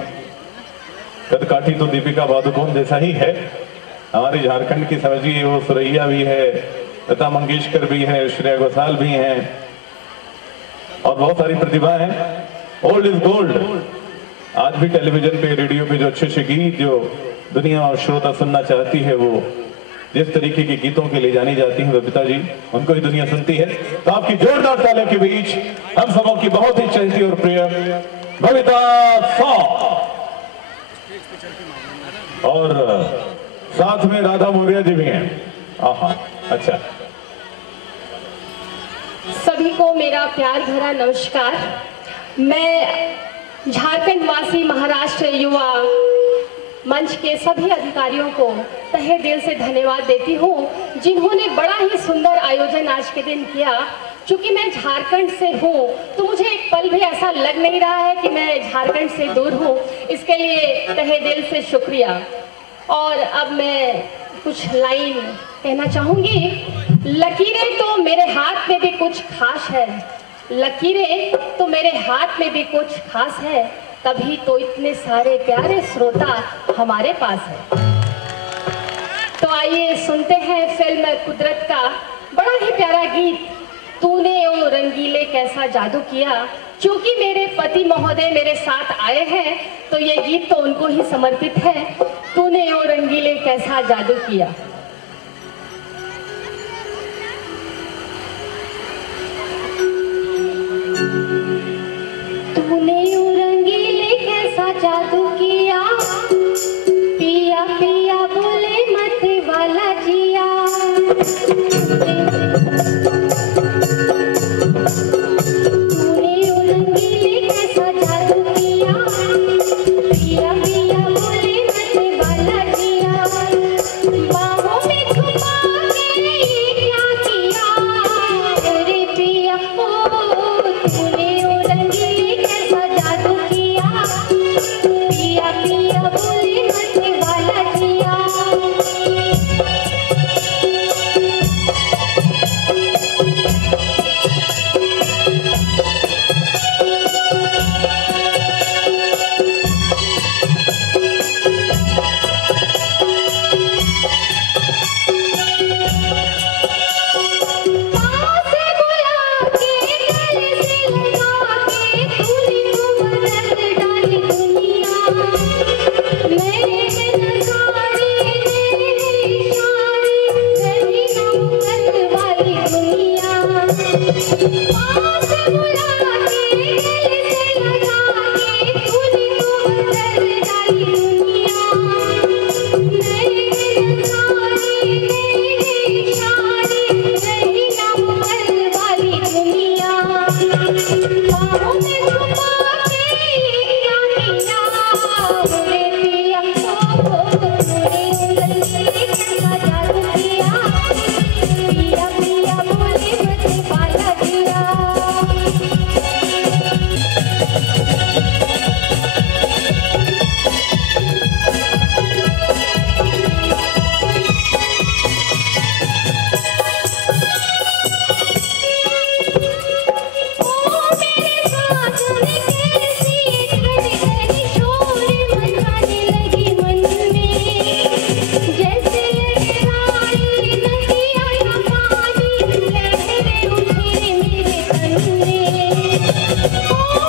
कदकाठी तो दीपिका पादुकोण जैसा ही है। हमारे झारखंड की समझिए, वो सुरैया भी है, लता मंगेशकर भी है, श्रेया घोषाल भी हैं और बहुत सारी प्रतिभा है। Old is gold. आज भी टेलीविजन पे, रेडियो पे जो अच्छे अच्छे गीत जो दुनिया और श्रोता सुनना चाहती है, वो जिस तरीके के गीतों के लिए जानी जाती है बबीता जी, उनको ही दुनिया सुनती है। तो आपकी जोरदार तालियों के बीच हम सबों की बहुत ही चहती और प्रिय बबीता सॉन्ग, और साथ में राधा मौर्य जी भी हैं। आहा, अच्छा। सभी को मेरा प्यार भरा नमस्कार। मैं झारखंड वासी महाराष्ट्र युवा मंच के सभी अधिकारियों को तहे दिल से धन्यवाद देती हूँ, जिन्होंने बड़ा ही सुंदर आयोजन आज के दिन किया। क्योंकि मैं झारखंड से हूँ तो मुझे एक पल भी ऐसा लग नहीं रहा है कि मैं झारखंड से दूर हूँ। इसके लिए तहे दिल से शुक्रिया। और अब मैं कुछ लाइन कहना चाहूँगी। लकीरें तो मेरे हाथ में भी कुछ खास है, लकीरें तो मेरे हाथ में भी कुछ खास है, तभी तो इतने सारे प्यारे श्रोता हमारे पास है। तो आइए सुनते हैं फिल्म कुदरत का बड़ा ही प्यारा गीत, तूने ओ रंगीले कैसा जादू किया। क्योंकि मेरे पति महोदय मेरे साथ आए हैं तो ये गीत तो उनको ही समर्पित है। तूने ओ रंगीले कैसा जादू किया। तूने ओ रंगीले कैसा जादू किया, पिया पिया बोले मत वाला जिया। Oh